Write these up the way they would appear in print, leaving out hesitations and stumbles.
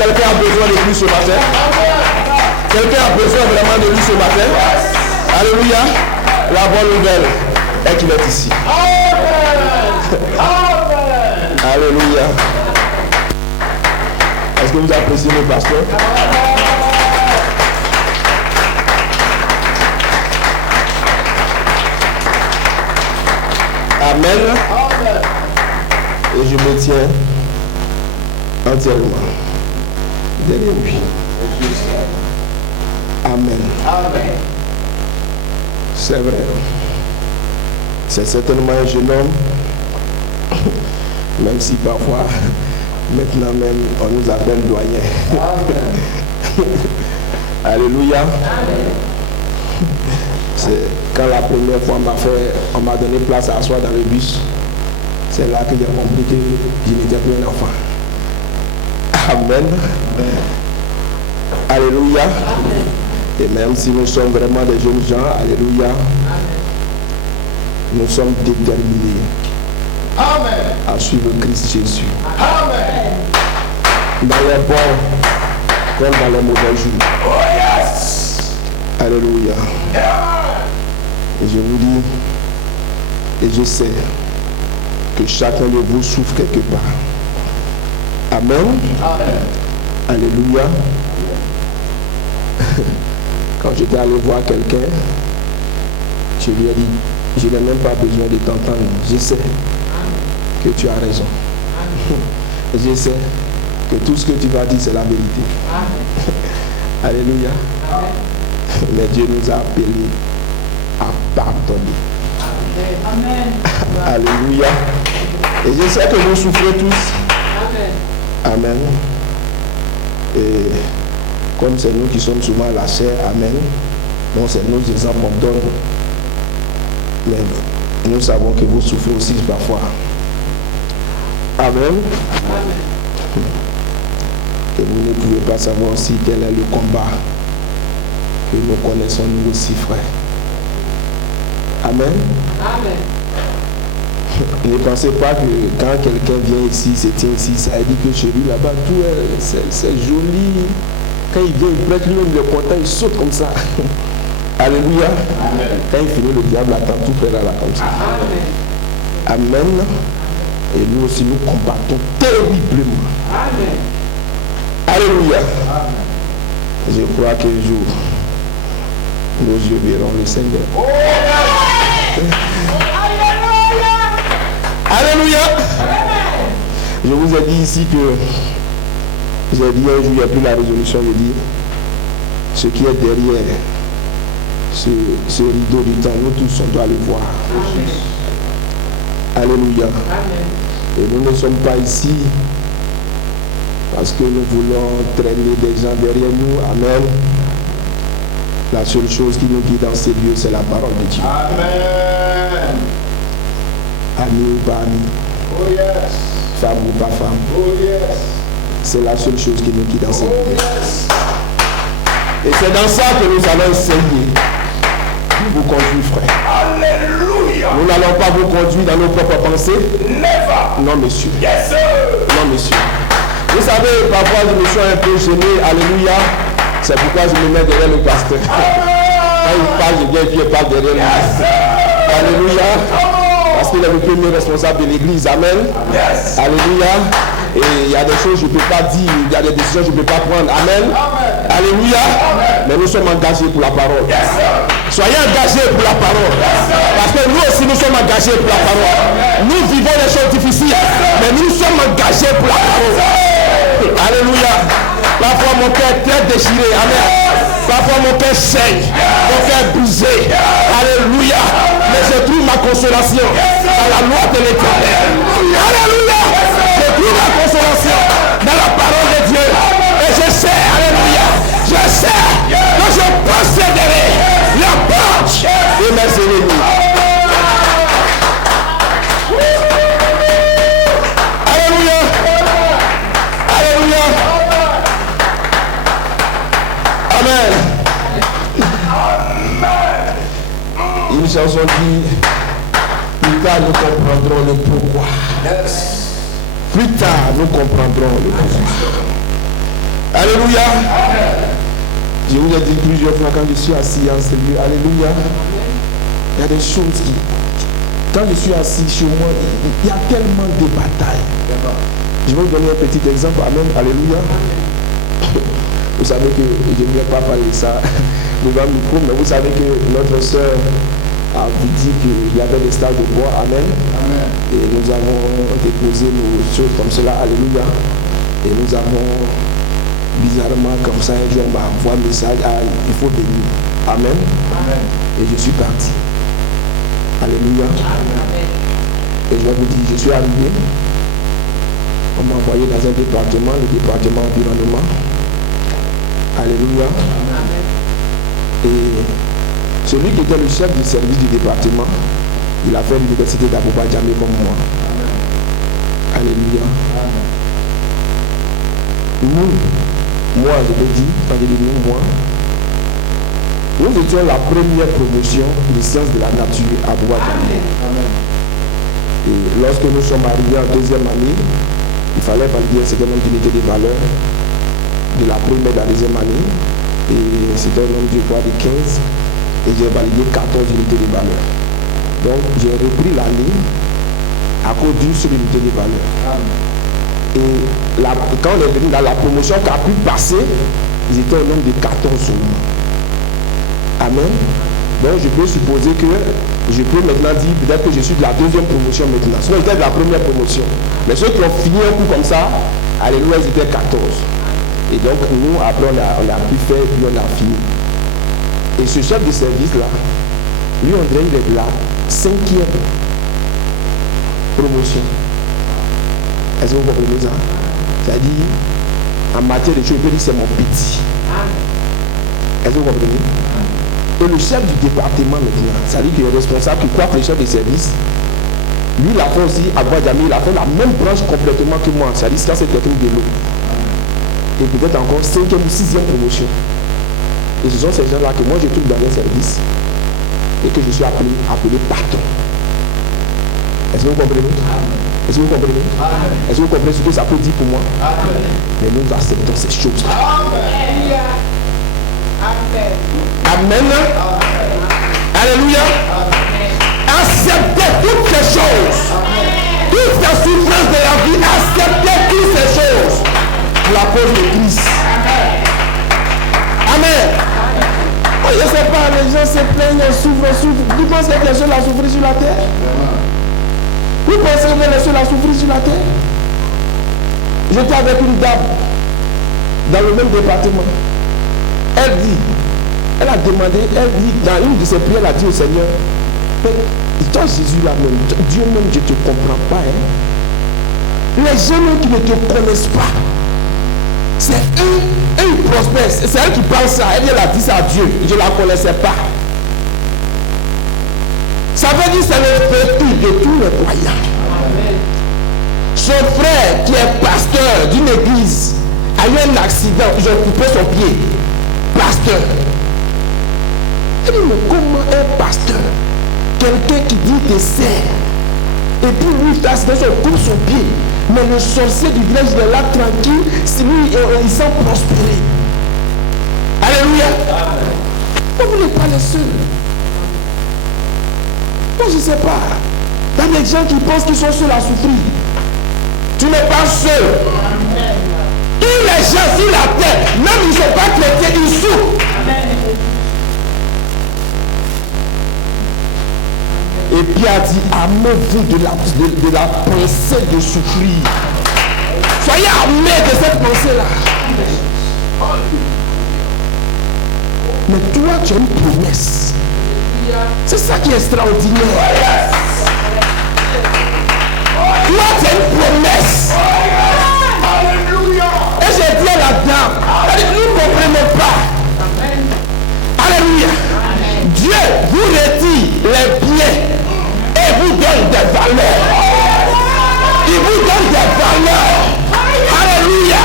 quelqu'un a besoin de lui ce matin? Quelqu'un a besoin vraiment de lui ce matin? Alléluia. La bonne nouvelle est qu'il est ici. Alléluia. Est-ce que vous appréciez le pasteur? Amen. Et je me tiens entièrement derrière lui. Amen. C'est vrai. C'est certainement un jeune homme. Même si parfois, maintenant même, on nous appelle doyen. Alléluia. C'est quand la première fois on m'a donné place à asseoir dans le bus. C'est là que j'ai compris que je n'étais plus un enfant. Amen. Alléluia. Et même si nous sommes vraiment des jeunes gens, alléluia, nous sommes déterminés à suivre Christ Jésus. Amen. Dans les bons comme dans les mauvais jours. Oh yes. Alléluia. Et je vous dis, et je sais que chacun de vous souffre quelque part. Amen. Amen. Alléluia. Quand j'étais allé voir quelqu'un, je lui ai dit, je n'ai même pas besoin de t'entendre. Je sais que tu as raison. Je sais que tout ce que tu vas dire, c'est la vérité. Alléluia. Mais Dieu nous a appelés à pardonner. Amen. Alléluia. Et je sais que vous souffrez tous. Amen. Et comme c'est nous qui sommes souvent à la chair, amen. Donc c'est nos exemples qu'on donne. Mais nous savons que vous souffrez aussi parfois. Amen. Et vous ne pouvez pas savoir aussi quel est le combat que nous connaissons nous aussi, frères. Amen. Amen. Ne pensez pas que quand quelqu'un vient ici, se tient ici, ça dit que chez lui là-bas, tout c'est joli. Quand il vient, il prête lui-même le content, il saute comme ça. Alléluia. Amen. Quand il finit, le diable attend tout faire là comme ça. Amen. Amen. Et nous aussi, nous combattons terriblement. Amen. Alléluia. Amen. Je crois qu'un jour, nos yeux verront le Seigneur. Oh, Alléluia. Je vous ai dit ici que j'ai dit un jour, il n'y a plus la résolution de dire ce qui est derrière ce rideau du temps. Nous tous, on doit le voir. Alléluia. Et nous ne sommes pas ici parce que nous voulons traîner des gens derrière nous. Amen. La seule chose qui nous guide dans ces lieux, c'est la parole de Dieu. Amen. Ami ou pas ami, Oh yes. femme ou pas femme, Oh yes. c'est la seule chose qui nous guide dans ces Oh lieux. yes. Et c'est dans ça que nous allons essayer de vous conduire, frère. Alléluia. Nous n'allons pas vous conduire dans nos propres pensées. Never. Non, monsieur. Yes sir. Non, monsieur. Vous savez, parfois, je me sens un peu gêné. Alléluia. C'est pourquoi je me mets derrière le pasteur. Quand il parle, je viens et puis il parle derrière lui. Alléluia. Parce qu'il est le premier responsable de l'église. Amen. Yes. Alléluia. Et il y a des choses que je ne peux pas dire. Il y a des décisions que je ne peux pas prendre. Amen. Alléluia. Mais nous sommes engagés pour la parole. Yes sir. Soyez engagés pour la parole. Parce que nous aussi, nous sommes engagés pour la parole. Nous vivons les choses difficiles. Mais nous sommes engagés pour la parole. Alléluia. Parfois mon cœur est très déchiré. Amen. Parfois mon cœur saigne. Mon cœur est brisé. Alléluia. Mais je trouve ma consolation dans la loi de l'Éternel. Alléluia. Je trouve ma consolation dans la parole de Dieu. Et je sais, alléluia, je sais que je posséderai la porte de mes ennemis. Alléluia. Alléluia. Amen. Une chanson dit, plus tard nous comprendrons le pourquoi. Yes. Plus tard nous comprendrons le pourquoi. Alléluia. Je vous ai dit plusieurs fois quand je suis assis en ce lieu, alléluia, il y a des choses qui, quand je suis assis chez moi, il y a tellement de batailles. Je vais vous donner un petit exemple, amen, alléluia. Vous savez que je ne vais pas parler de ça devant le micro, mais vous savez que notre soeur a dit qu'il y avait des stages de bois, amen. Et nous avons déposé nos choses comme cela, alléluia. Et nous avons bizarrement comme ça un jour on m'a envoyé un message, il faut venir, amen. Et je suis parti, alléluia. Et je vais vous dire, je suis arrivé, on m'a envoyé dans un département, le département environnement, alléluia. Et celui qui était le chef du service du département, il a fait l'université d'Abouba Djamé comme moi, alléluia. Moi, je te dis, quand je dis nous étions la première promotion des sciences de la nature à Bois-Djamé. Et lorsque nous sommes arrivés en deuxième année, il fallait valider un certain nombre d'unités de valeur de la première et de la deuxième année. Et c'était un nombre, je crois, de 15. Et j'ai validé 14 unités de valeur. Donc, j'ai repris l'année à cause d'une seule unité de valeur. Et quand on est venu dans la promotion qui a pu passer, ils étaient au nombre de 14 seulement. Amen. Donc je peux supposer que je peux maintenant dire peut-être que je suis de la deuxième promotion maintenant. Sinon j'étais de la première promotion. Mais ceux qui ont fini un coup comme ça, alléluia, ils étaient 14. Et donc nous, après on a pu faire et puis on a fini. Et ce chef de service là, lui on dirait il est de la 5e promotion. Est-ce que vous comprenez ça? C'est-à-dire, en matière de choses, je peux dire c'est mon petit. Est-ce que vous comprenez? Et le chef du département maintenant, c'est-à-dire qu'il est responsable, qui croit que le chef de service, lui il a fait aussi à Bois-Djamé, il a fait la même branche complètement que moi, c'est-à-dire ça c'est technique de l'eau. Et peut-être encore 5e ou 6e promotion. Et ce sont ces gens-là que moi je trouve dans un service et que je suis appelé patron. Est-ce que vous comprenez? Est-ce que vous comprenez? Est-ce que vous comprenez ce que ça peut dire pour moi? Mais nous acceptons ces choses-là. Amen. Alléluia. Acceptez toutes ces choses. Toutes les souffrances de la vie, acceptez toutes ces choses pour la cause de Christ. Amen. Oh, je ne sais pas, les gens se plaignent, ils souffrent. Vous pensez que les gens ont souffert sur la terre? Vous pensez que les gens ont souffert sur la terre? J'étais avec une dame dans le même département. Elle a demandé, dans une de ses prières, elle a dit au Seigneur, toi Jésus là même, Dieu même, je ne te comprends pas. Hein? Les gens qui ne te connaissent pas, c'est eux, ils prospèrent. C'est elle qui parle ça. Elle a dit ça à Dieu. Je ne la connaissais pas. Ça veut dire que c'est le vécu de tous les croyants. Son frère qui est pasteur d'une église a eu un accident, ils ont coupé son pied. Pasteur. Elle dit, mais comment un pasteur, quelqu'un qui dit que c'est, et puis lui il fait accident, on coupe son pied, mais le sorcier du village il est là tranquille, c'est lui il s'en prospérer. Alléluia. Vous n'êtes pas les seuls. Moi je ne sais pas. Il y a des gens qui pensent qu'ils sont seuls à souffrir. Tu n'es pas seul. Tous les gens sur la terre, même ils ne sont pas chrétiens, ils souffrent. Et Pierre a dit, armez-vous de la pensée de souffrir. Soyez armés de cette pensée-là. Mais toi, tu as une promesse. C'est ça qui est extraordinaire. Toi, tu as une promesse. Et j'ai dit à la dame, elle dit, nous ne comprenons pas. Alléluia. Dieu vous retire les biens et vous donne des valeurs. Il vous donne des valeurs. Alléluia.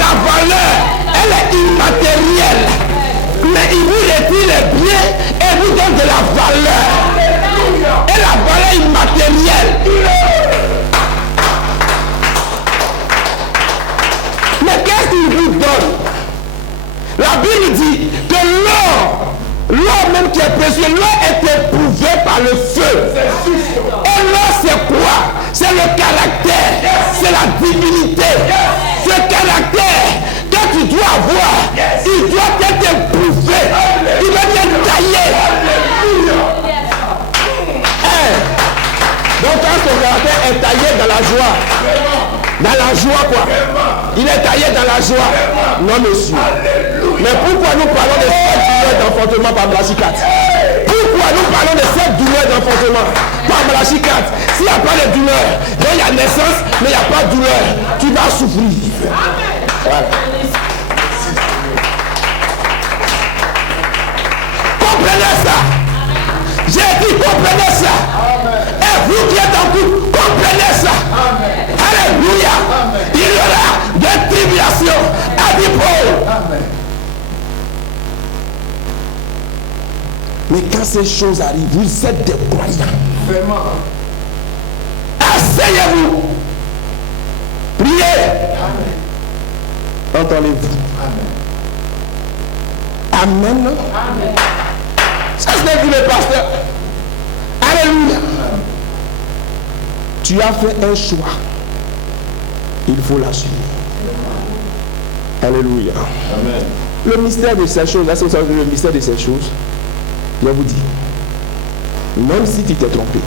La valeur, elle est immatérielle. Mais il vous retire les biens et vous donne de la valeur. Et la valeur immatérielle. La Bible dit que l'or même qui est précieux, l'or est éprouvé par le feu. Et l'or c'est quoi? C'est le caractère, c'est la divinité. Ce caractère que tu dois avoir, il doit être éprouvé, il doit être taillé. Donc quand son caractère est taillé dans la joie, quoi, il est taillé dans la joie. Non monsieur. Mais pourquoi nous parlons de cette douleur d'enfantement par Malachie 4? Pourquoi nous parlons de cette douleur d'enfantement par Malachie 4? S'il n'y a pas de douleur, donc il y a naissance, mais il n'y a pas de douleur, tu vas souffrir. Voilà. Comprenez ça. J'ai dit comprenez ça. Et vous qui êtes en couple, comprenez ça. Alléluia. Il y aura des tribulations à Paul. Mais quand ces choses arrivent, vous êtes des croyants. Vraiment. Asseyez-vous. Priez. Entendez-vous. Amen. Amen. Ça c'est dit le pasteur. Alléluia. Tu as fait un choix. Il faut l'assumer. Alléluia. Amen. Le mystère de ces choses, là, c'est le mystère de ces choses. Je vous dis, même si tu t'es trompé,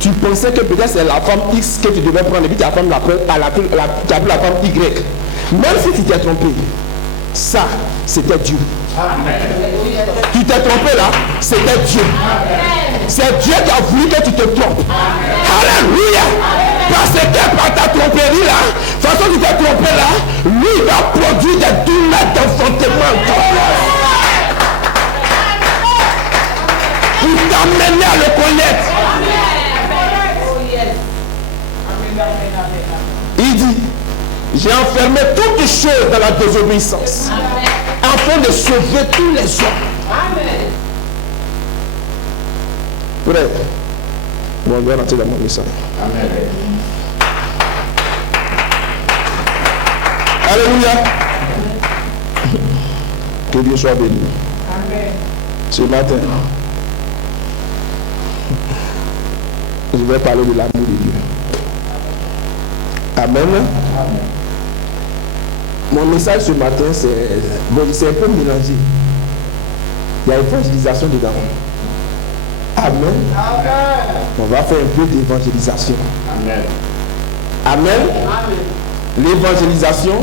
tu pensais que peut-être c'est la forme X que tu devais prendre, et puis tu as pris la forme Y. Même si tu t'es trompé, ça, c'était Dieu. Amen. Tu t'es trompé là, c'était Dieu. Amen. C'est Dieu qui a voulu que tu te trompes. Amen. Alléluia. Parce que par ta tromperie là, de toute façon tu t'es trompé là, lui il va produire des douleurs d'enfantement. Pour t'amener à le connaître. Il dit, j'ai enfermé toutes les choses dans la désobéissance. Afin de sauver tous les hommes. Amen. Frère, on doit rentrer dans mon message. Amen. Alléluia. Que Dieu soit béni. Amen. Ce matin, je vais parler de l'amour de Dieu. Amen. Amen. Mon message ce matin, c'est un peu mélangé. Il y a évangélisation dedans. Amen. Amen. On va faire un peu d'évangélisation. Amen. Amen. Amen. L'évangélisation,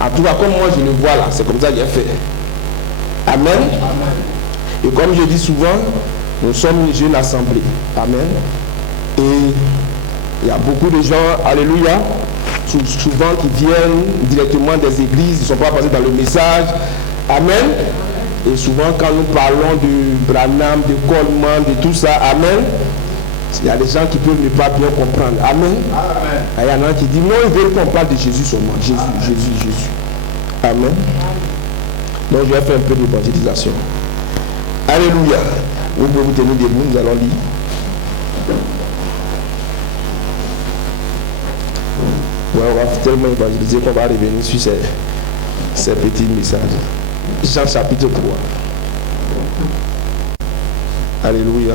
en tout cas comme moi je le vois là, c'est comme ça que j'ai fait. Amen. Amen. Et comme je dis souvent, nous sommes une jeune assemblée. Amen. Et il y a beaucoup de gens, alléluia, souvent qui viennent directement des églises, ils ne sont pas passés dans le message. Amen. Et souvent quand nous parlons de Branham, de Coleman, de tout ça, amen, il y a des gens qui peuvent ne pas bien comprendre. Amen. Amen. Il y en a qui disent, non, ils veulent qu'on parle de Jésus seulement. Jésus, amen. Jésus. Amen. Donc je vais faire un peu d'évangélisation. Alléluia. Vous pouvez vous tenir debout, nous allons lire. Ouais, on va tellement évangéliser qu'on va revenir sur ces petits messages. Jean chapitre 3. Alléluia.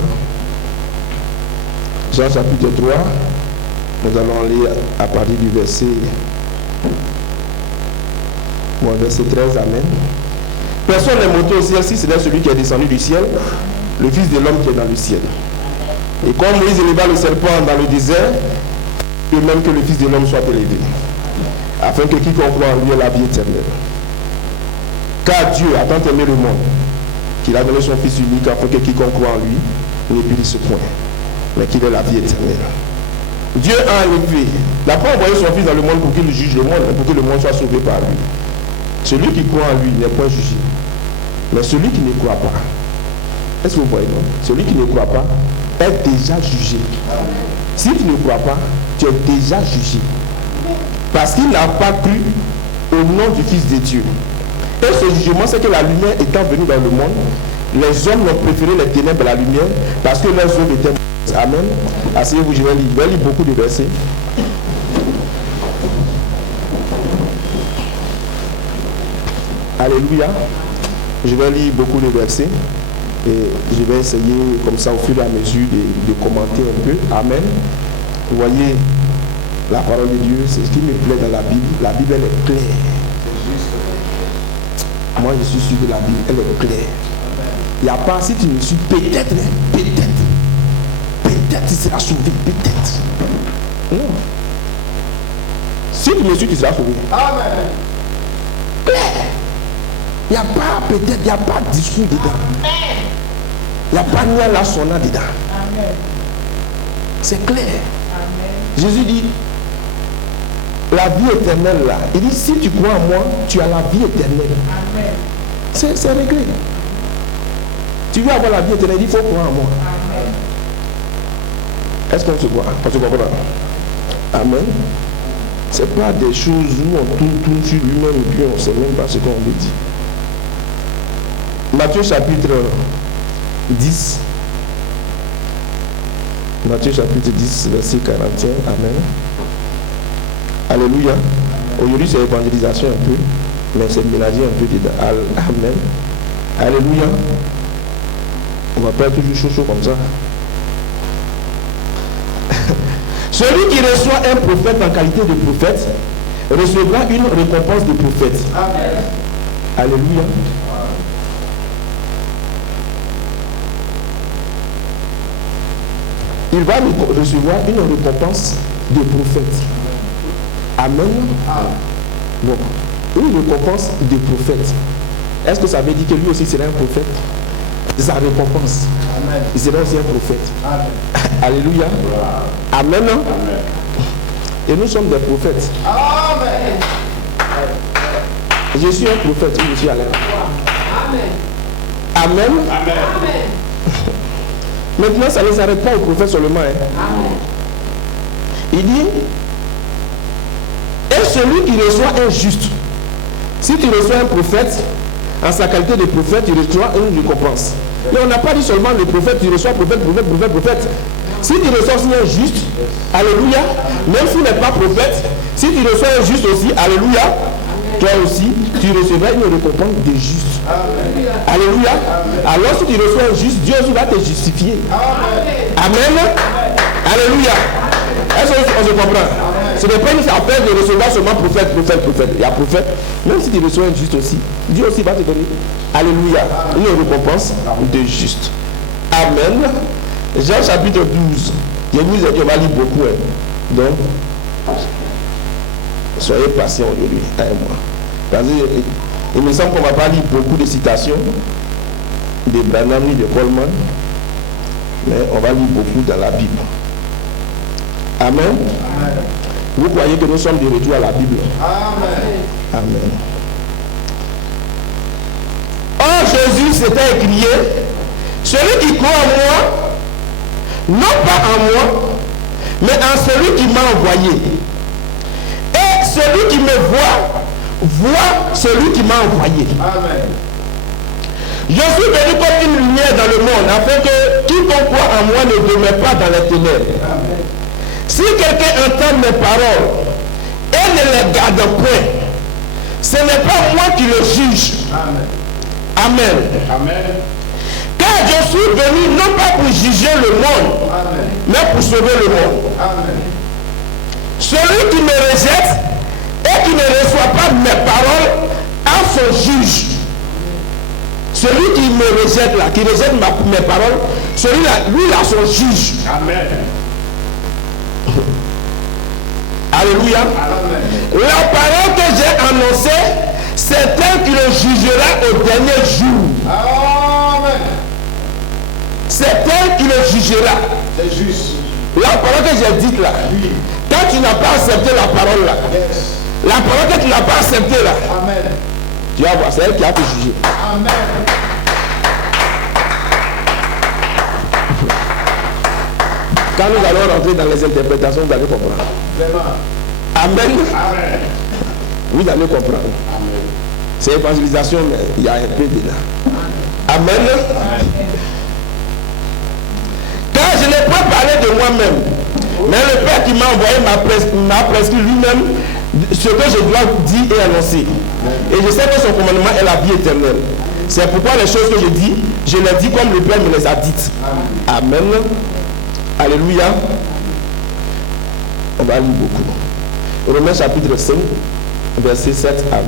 Jean chapitre 3. Nous allons lire à partir du verset 13. Amen. Personne n'est monté au ciel si ce n'est celui qui est descendu du ciel, le Fils de l'homme qui est dans le ciel. Et comme Moïse éleva le serpent dans le désert, de même que le Fils de l'homme soit élevé, afin que quiconque croit en lui ait la vie éternelle. Car Dieu a tant aimé le monde qu'il a donné son Fils unique afin que quiconque croit en lui ne périsse point, mais qu'il ait la vie éternelle. Dieu a en effet n'a pas envoyé son Fils dans le monde pour qu'il juge le monde, mais pour que le monde soit sauvé par lui. Celui qui croit en lui n'est point jugé, mais celui qui ne croit pas, est-ce que vous voyez, non? Celui qui ne croit pas est déjà jugé. Si tu ne crois pas, tu es déjà jugé. Parce qu'il n'a pas cru au nom du Fils de Dieu. Et ce jugement, c'est que la lumière étant venue dans le monde, les hommes ont préféré les ténèbres à la lumière parce que leurs œuvres étaient mauvaises. Amen. Asseyez-vous, je vais lire beaucoup de versets. Alléluia. Je vais lire beaucoup de versets et je vais essayer comme ça au fur et à mesure de commenter un peu. Amen. Vous voyez, la parole de Dieu, c'est ce qui me plaît dans la Bible. La Bible, elle est claire. Moi, je suis sûr de la Bible, elle est claire. Il n'y a pas, si tu me suis, peut-être, tu seras sauvé, peut-être. Non. Si tu me suis, tu seras sauvé. Amen. Claire. Il n'y a pas, peut-être, il n'y a pas de discours dedans. Il n'y a pas de la sonna dedans. C'est clair. Jésus dit, la vie éternelle là. Il dit, si tu crois en moi, tu as la vie éternelle. C'est réglé. Tu veux avoir la vie éternelle, il faut croire en moi. Est-ce qu'on se voit? On se comprend? Amen. Ce n'est pas des choses où on tourne sur lui-même et puis on ne sait même pas ce qu'on veut dire. Matthieu chapitre 10. Matthieu chapitre 10, verset 41. Amen. Alléluia. Aujourd'hui, c'est évangélisation un peu, mais c'est mélangé un peu dedans. Amen. Alléluia. On va pas être toujours chaud comme ça. Celui qui reçoit un prophète en qualité de prophète recevra une récompense de prophète. Amen. Alléluia. Il va recevoir une récompense de prophète. Amen. Bon, une récompense de prophète. Est-ce que ça veut dire que lui aussi sera un prophète? C'est sa récompense. Amen. Il sera aussi un prophète. Amen. Alléluia. Amen. Amen. Et nous sommes des prophètes. Amen. Je suis un prophète, je suis Alain. Amen. Amen. Amen. Maintenant, ça ne s'arrête pas au prophète seulement. Amen. Il dit, et celui qui reçoit un juste. Si tu reçois un prophète, en sa qualité de prophète, tu reçois une récompense. Mais on n'a pas dit seulement le prophète, tu reçois prophète. Si tu reçois aussi un juste, alléluia, même s'il n'est pas prophète, si tu reçois un juste aussi, alléluia, toi aussi, tu recevras une récompense de juste. Alléluia. Alors si tu reçois un juste, Dieu aussi va te justifier. Amen. Alléluia. Est-ce qu'on se comprend? Ce n'est pas une affaire de recevoir seulement prophète. Il y a prophète. Même si tu reçois un juste aussi, Dieu aussi va te donner. Alléluia. Une récompense de juste. Amen. Jean chapitre 12. Je vous ai dit, on va lire beaucoup. Donc, soyez patients aujourd'hui, avec moi. Parce qu'il me semble qu'on ne va pas lire beaucoup de citations de Branham ni de Coleman, mais on va lire beaucoup dans la Bible. Amen. Amen. Vous croyez que nous sommes de retour à la Bible? Amen. Amen. Oh Jésus s'était écrié, celui qui croit en moi, non pas en moi, mais en celui qui m'a envoyé. Et celui qui me voit celui qui m'a envoyé. Amen. Je suis venu comme une lumière dans le monde, afin que quiconque croit en moi ne demeure pas dans les ténèbres. Amen. Si quelqu'un entend mes paroles et ne les garde point, ce n'est pas moi qui le juge. Amen. Amen. Amen. Car je suis venu non pas pour juger le monde, amen, mais pour sauver le monde. Amen. Celui qui me rejette et qui ne reçoit pas mes paroles a son juge. Celui qui me rejette là, qui rejette mes paroles, celui-là, lui, il a son juge. Amen. Alléluia. Amen. La parole que j'ai annoncée, c'est elle qui le jugera au dernier jour. Amen. C'est elle qui le jugera. C'est juste. La parole que j'ai dite là, oui, quand tu n'as pas accepté la parole là, yes, la parole que tu n'as pas acceptée là, amen, tu vas voir, c'est elle qui a te jugé. Amen. Quand nous allons rentrer dans les interprétations, vous allez comprendre. Vraiment. Amen. Amen. Vous allez comprendre. Amen. C'est évangélisation, mais il y a un peu dedans. Amen. Amen. Car je n'ai pas parlé de moi-même, mais le Père qui m'a envoyé m'a prescrit lui-même ce que je dois dire et annoncer. Et je sais que son commandement est la vie éternelle. C'est pourquoi les choses que je dis, je les dis comme le Père me les a dites. Amen. Alléluia. On va lire beaucoup. Romains chapitre 5, versets 7 à 8.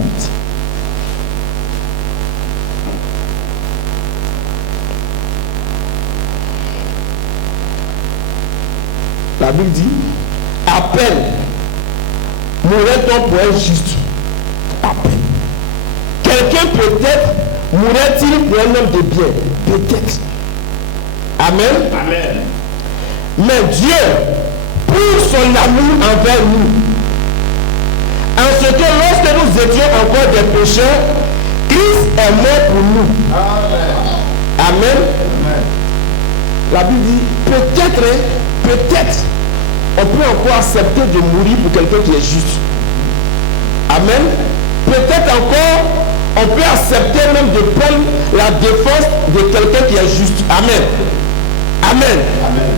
La Bible dit, à peine mourrait-on pour un juste. À peine. Quelqu'un peut-être mourrait-il pour un homme de bien. Peut-être. Amen. Amen. Mais Dieu, pour son amour envers nous, en ce que lorsque nous étions encore des pécheurs, Christ est mort pour nous. Amen. Amen. Amen. La Bible dit, peut-être, on peut encore accepter de mourir pour quelqu'un qui est juste. Amen. Peut-être encore, on peut accepter même de prendre la défense de quelqu'un qui est juste. Amen. Amen. Amen.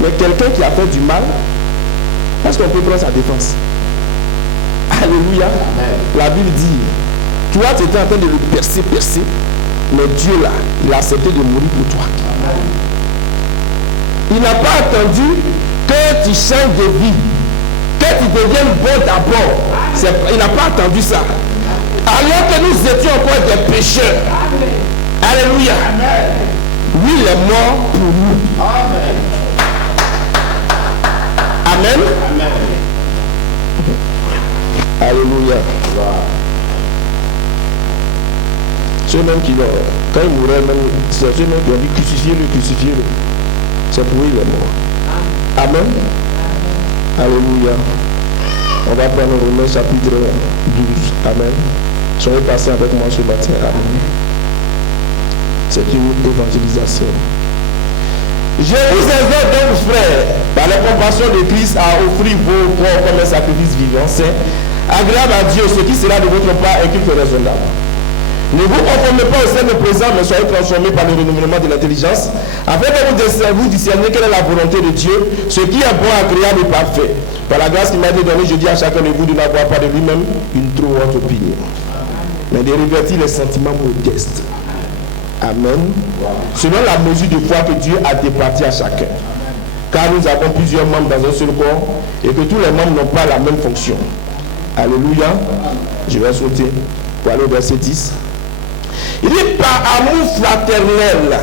Mais quelqu'un qui a fait du mal, est-ce qu'on peut prendre sa défense? Alléluia. Amen. La Bible dit, toi tu étais en train de le percer, mais Dieu là, il a accepté de mourir pour toi. Amen. Il n'a pas attendu que tu changes de vie, que tu deviennes bon d'abord. Il n'a pas attendu ça. Alors que nous étions encore des pécheurs. Alléluia. Amen. Oui, il est mort pour nous. Amen. Amen. Amen. Alléluia. Ceux-mêmes qui l'ont, quand il mourait, même, c'est ceux-mêmes qui ont dit crucifiez-le. C'est pour lui il est mort. Amen. Alléluia. On va prendre Romains chapitre 12. Amen. Soyez passés avec moi ce matin. Amen. C'est une évangélisation. Je vous exhorte donc, frères, par la compassion de Christ, à offrir vos corps comme un sacrifice vivant, saint, agréable à Dieu, ce qui sera de votre part et qui fait raisonnable. Ne vous conformez pas au siècle présent, mais soyez transformés par le renouvellement de l'intelligence, afin que vous discerniez quelle est la volonté de Dieu, ce qui est bon, agréable et parfait. Par la grâce qui m'a été donnée, je dis à chacun de vous de n'avoir pas de lui-même une trop haute opinion, mais de revêtir les sentiments modestes. Amen. Selon la mesure de foi que Dieu a départie à chacun. Car nous avons plusieurs membres dans un seul corps et que tous les membres n'ont pas la même fonction. Alléluia. Je vais sauter pour aller au verset 10. Il dit par amour fraternel,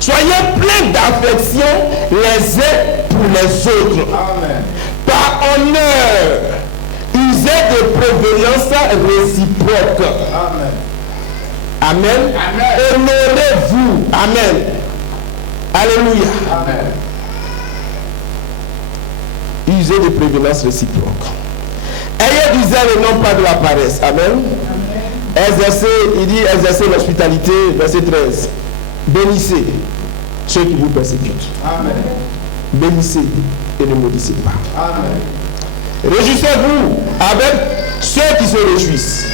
soyez pleins d'affection les uns pour les autres. Amen. Par honneur, usez de prévoyance réciproque. Amen. Amen. Amen. Honorez-vous. Amen. Alléluia. Amen. Usez de prévenance réciproque. Ayez du zèle et non pas de la paresse. Amen. Exercez, il dit exercez l'hospitalité, verset 13. Bénissez ceux qui vous persécutent. Amen. Bénissez et ne maudissez pas. Amen. Réjouissez-vous avec ceux qui se réjouissent.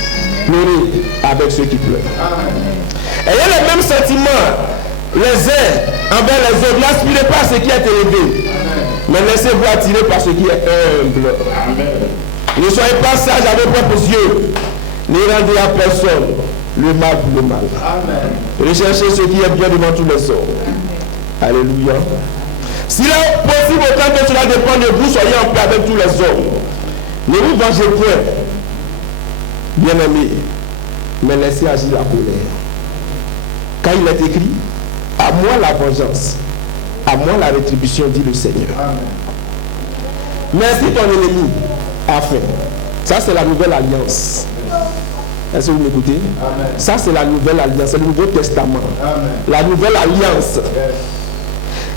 Pleurez avec ceux qui pleurent. Amen. Ayez les mêmes sentiments les uns envers les autres. N'aspirez pas à ce qui est élevé, mais laissez-vous attirer par ce qui est humble. Amen. Ne soyez pas sages à vos propres yeux. Ne rendez à personne le mal pour le mal. Amen. Recherchez ce qui est bien devant tous les hommes. Alléluia. S'il est possible autant que cela dépend de vous, soyez en paix avec tous les hommes. Ne vous vengez point, bien-aimés, mais laissez agir la colère. Car il est écrit, à moi la vengeance, à moi la rétribution, dit le Seigneur. Amen. Merci ton ennemi a faim. Ça c'est la nouvelle alliance. Est-ce que vous m'écoutez? Amen. Ça c'est la nouvelle alliance, c'est le Nouveau Testament. Amen. La nouvelle alliance. Yes.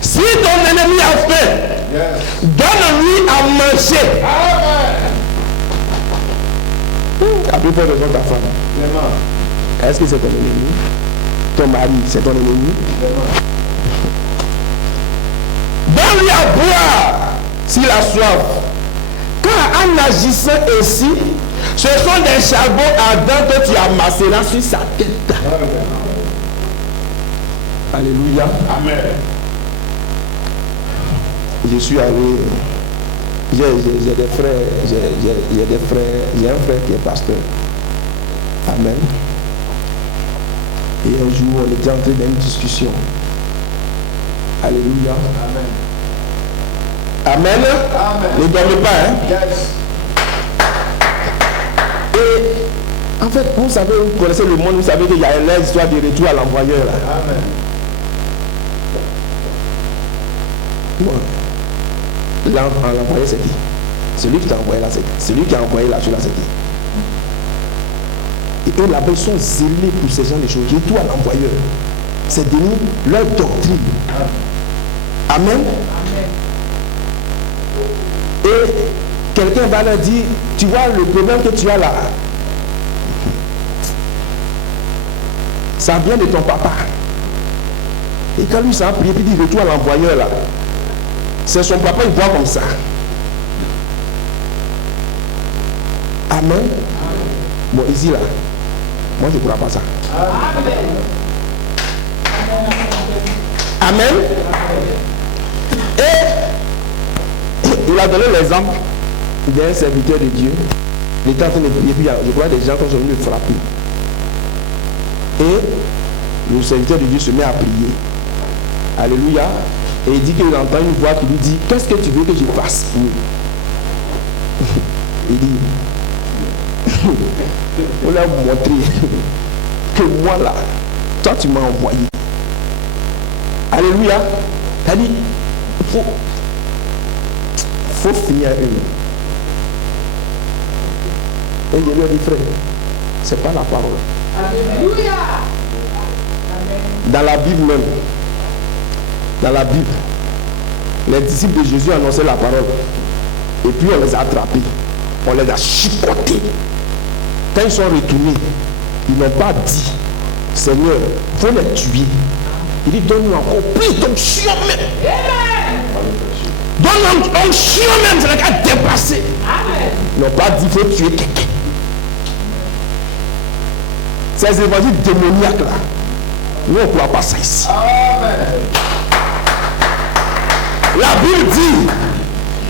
Si ton ennemi a faim, Yes. donne-lui à manger. Amen. À plus forte raison ta femme. Vraiment. Est-ce que c'est ton ennemi? Ton mari, c'est ton ennemi? Vraiment. Donne-lui à boire s'il a soif. Car en agissant ainsi, ce sont des charbons ardents que tu amasseras sur sa tête. Alléluia. Amen. Je suis allé J'ai des frères, j'ai des frères, j'ai un frère qui est pasteur. Amen. Et un jour, on était entré dans une discussion. Alléluia. Amen. Amen. Ne dormez pas, hein? Yes. Et en fait, vous savez, vous connaissez le monde, vous savez qu'il y a une histoire de retour à l'envoyeur là. Amen. Bon. L'envoyeur c'est qui? Celui qui t'a envoyé là, c'est qui? Celui qui a envoyé là, celui-là, c'est qui? Et eux là-bas, ils sont zélés pour ces gens de choses. Retour à l'envoyeur. C'est devenu leur doctrine. Amen. Amen. Et quelqu'un va leur dire, tu vois le problème que tu as là, ça vient de ton papa. Et quand lui s'est prié, puis il dit retour à l'envoyeur là, c'est son papa, il voit comme ça. Amen. Bon, ici là, moi je ne crois pas ça. Amen. Et il a donné l'exemple d'un serviteur de Dieu. Il était en train de prier, puis je vois des gens qui sont venus le frapper. Et le serviteur de Dieu se met à prier. Alléluia. Et il dit qu'il entend une voix qui lui dit, qu'est-ce que tu veux que je fasse? Il dit, on l'a montré que moi là, toi tu m'as envoyé. Alléluia. Il dit, il faut finir une. Et je lui ai dit, frère, c'est pas la parole. Alléluia. Dans la Bible même, dans la Bible, les disciples de Jésus annonçaient la parole. Et puis on les a attrapés. On les a chicotés. Quand ils sont retournés, ils n'ont pas dit, Seigneur, il faut les tuer. Il dit, donne-nous encore plus d'onction même. Donne-nous onction même, c'est le cas dépassé. Ils n'ont pas dit, il faut tuer quelqu'un. Ces évangiles démoniaques là, nous on ne croit pas ça ici. Amen. La Bible dit,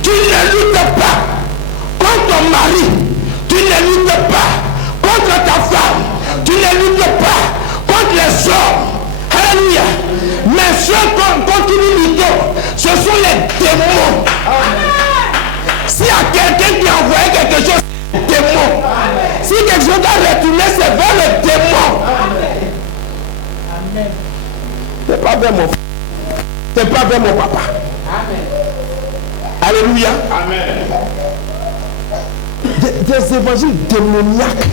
tu ne luttes pas contre ton mari, tu ne luttes pas contre ta femme, tu ne luttes pas contre les hommes. Alléluia. Mais ceux contre qui nous luttons, ce sont les démons. S'il y a quelqu'un qui a envoyé quelque chose, c'est le démon. Si quelque chose doit retourner, c'est vers le démon. C'est pas vers mon frère. C'est pas vers mon papa. Alléluia. Amen. Des évangiles démoniaques.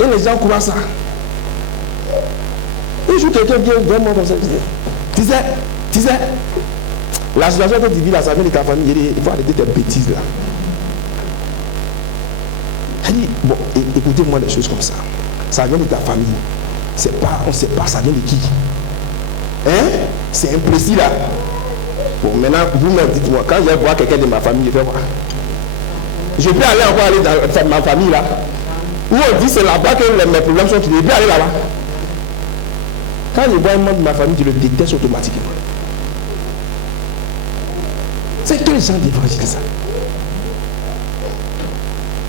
Et les gens croient ça. Un jour, quelqu'un vient vraiment comme ça. Tu sais, la situation que tu vis là, ça vient de ta famille. Il faut arrêter tes bêtises là. Elle dit, bon, écoutez-moi des choses comme ça. Ça vient de ta famille. C'est pas, on ne sait pas, ça vient de qui? Hein? C'est imprécis là. Bon, maintenant, vous-même dites-moi, quand je vais voir quelqu'un de ma famille, je vais voir. Je peux encore aller dans ma famille là. Où on dit c'est là-bas que mes problèmes sont trouvés. Je peux aller là-bas. Quand je vois un membre de ma famille, je le déteste automatiquement. C'est quel genre d'évangile ça?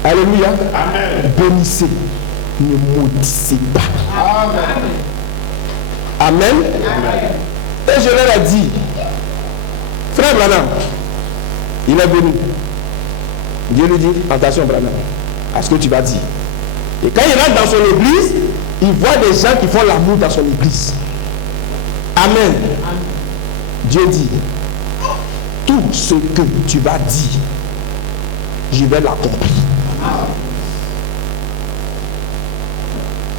Alléluia. Amen. Bénissez, ne maudissez pas. Amen. Amen. Et je leur ai dit, frère Branham, il est venu. Dieu lui dit, attention Branham, à ce que tu vas dire. Et quand il rentre dans son église, il voit des gens qui font l'amour dans son église. Amen. Dieu dit, tout ce que tu vas dire, je vais l'accomplir.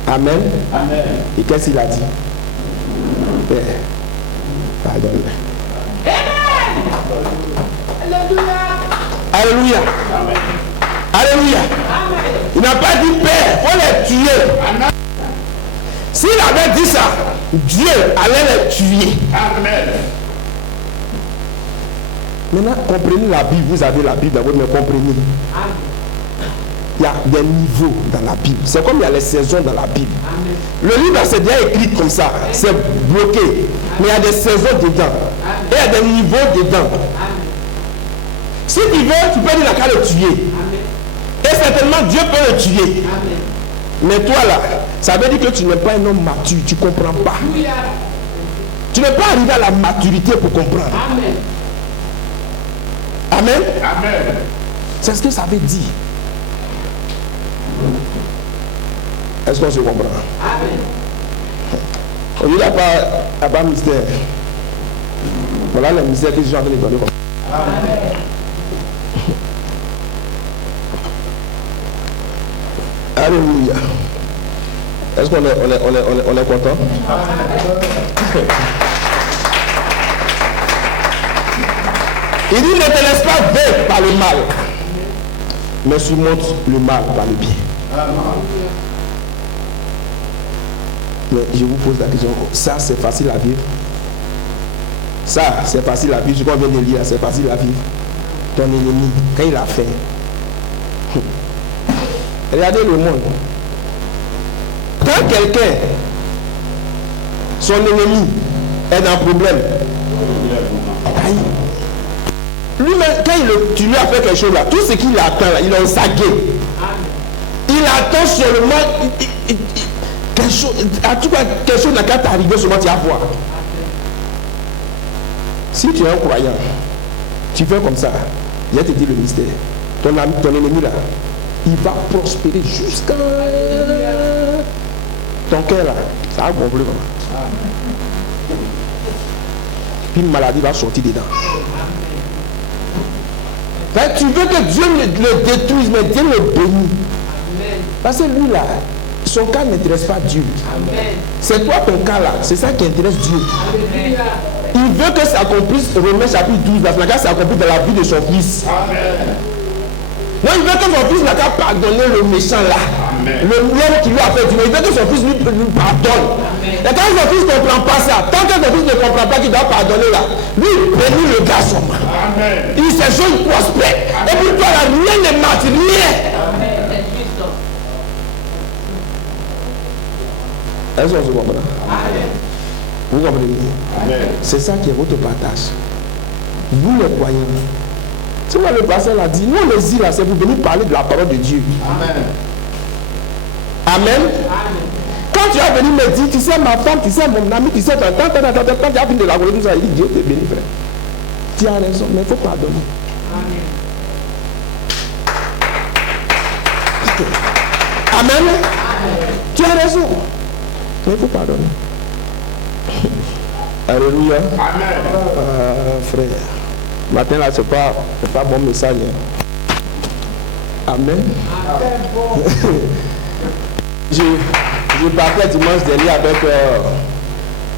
Amen. Amen. Et qu'est-ce qu'il a dit? Pardonne. Alléluia. Amen. Alléluia. Il n'a pas dit père, il faut les tuer. S'il avait dit ça, Dieu allait les tuer. Amen. Maintenant, comprenez la Bible. Vous avez la Bible dans votre main, comprenez. il y a des niveaux dans la Bible. C'est comme il y a les saisons dans la Bible. Le livre, c'est bien écrit comme ça. C'est bloqué. Mais il y a des saisons dedans. Et il y a des niveaux dedans. Si tu veux, tu peux dire qu'à le tuer. Et certainement, Dieu peut le tuer. Mais toi là, ça veut dire que tu n'es pas un homme mature. Tu ne comprends pas. Tu n'es pas arrivé à la maturité pour comprendre. Amen. Amen. C'est ce que ça veut dire. Est-ce qu'on se comprend? Amen. Il n'y a pas mystère. Voilà le mystère que je suis en train de donner. Amen. Alléluia. Est-ce qu'on est content? Amen. Il dit ne te laisse pas vaincre par le mal, mais surmonte le mal par le bien. Mais je vous pose la question, ça c'est facile à vivre? Ça c'est facile à vivre, ce qu'on vient de lire, c'est facile à vivre. Ton ennemi, quand il a faim, regardez le monde. Quand quelqu'un, son ennemi est dans un problème, lui-même, quand tu lui as fait quelque chose là, tout ce qu'il attend là, il est sagué. Il attend seulement quelque chose, en tout cas, quelque chose n'a qu'à t'arriver, seulement tu vas voir. Si tu es un croyant, tu fais comme ça, je vais te dire le mystère. Ton ennemi là, il va prospérer jusqu'à ton cœur là, ça va gonfler vraiment. Puis une maladie va sortir dedans. Tu veux que Dieu le détruise, mais Dieu le bénit. Parce que lui là, son cas n'intéresse pas Dieu. C'est toi ton cas là, c'est ça qui intéresse Dieu. Il veut que ça accomplisse, Romains chapitre 12, parce que ça accomplit dans la vie de son fils. Non, il veut que son fils n'a qu'à pardonner le méchant là. L'homme qui lui a fait du mal. Il veut que son fils lui pardonne. Et quand son fils ne comprend pas ça, tant que son fils ne comprend pas qu'il doit pardonner là, lui, bénit le garçon. Il s'est jeune prospère. Et pour toi là, rien ne marche, rien. Est-ce qu'on se comprend? Vous comprenez? C'est ça qui est votre partage. Vous les croyants. Tu vois, le pasteur l'a dit, nous on les dit là, c'est pour venir parler de la parole de Dieu. Amen. Quand tu as venu me dire, tu sais ma femme, tu sais mon ami, tu sais quand tu as fini de la gloire, il dit Dieu te bénit, frère. Tu as raison, mais il faut pardonner. Amen. Tu as raison, mais il faut pardonner. Alléluia. Amen. Frère. Matin là, c'est pas bon message. Amen. je partais dimanche dernier avec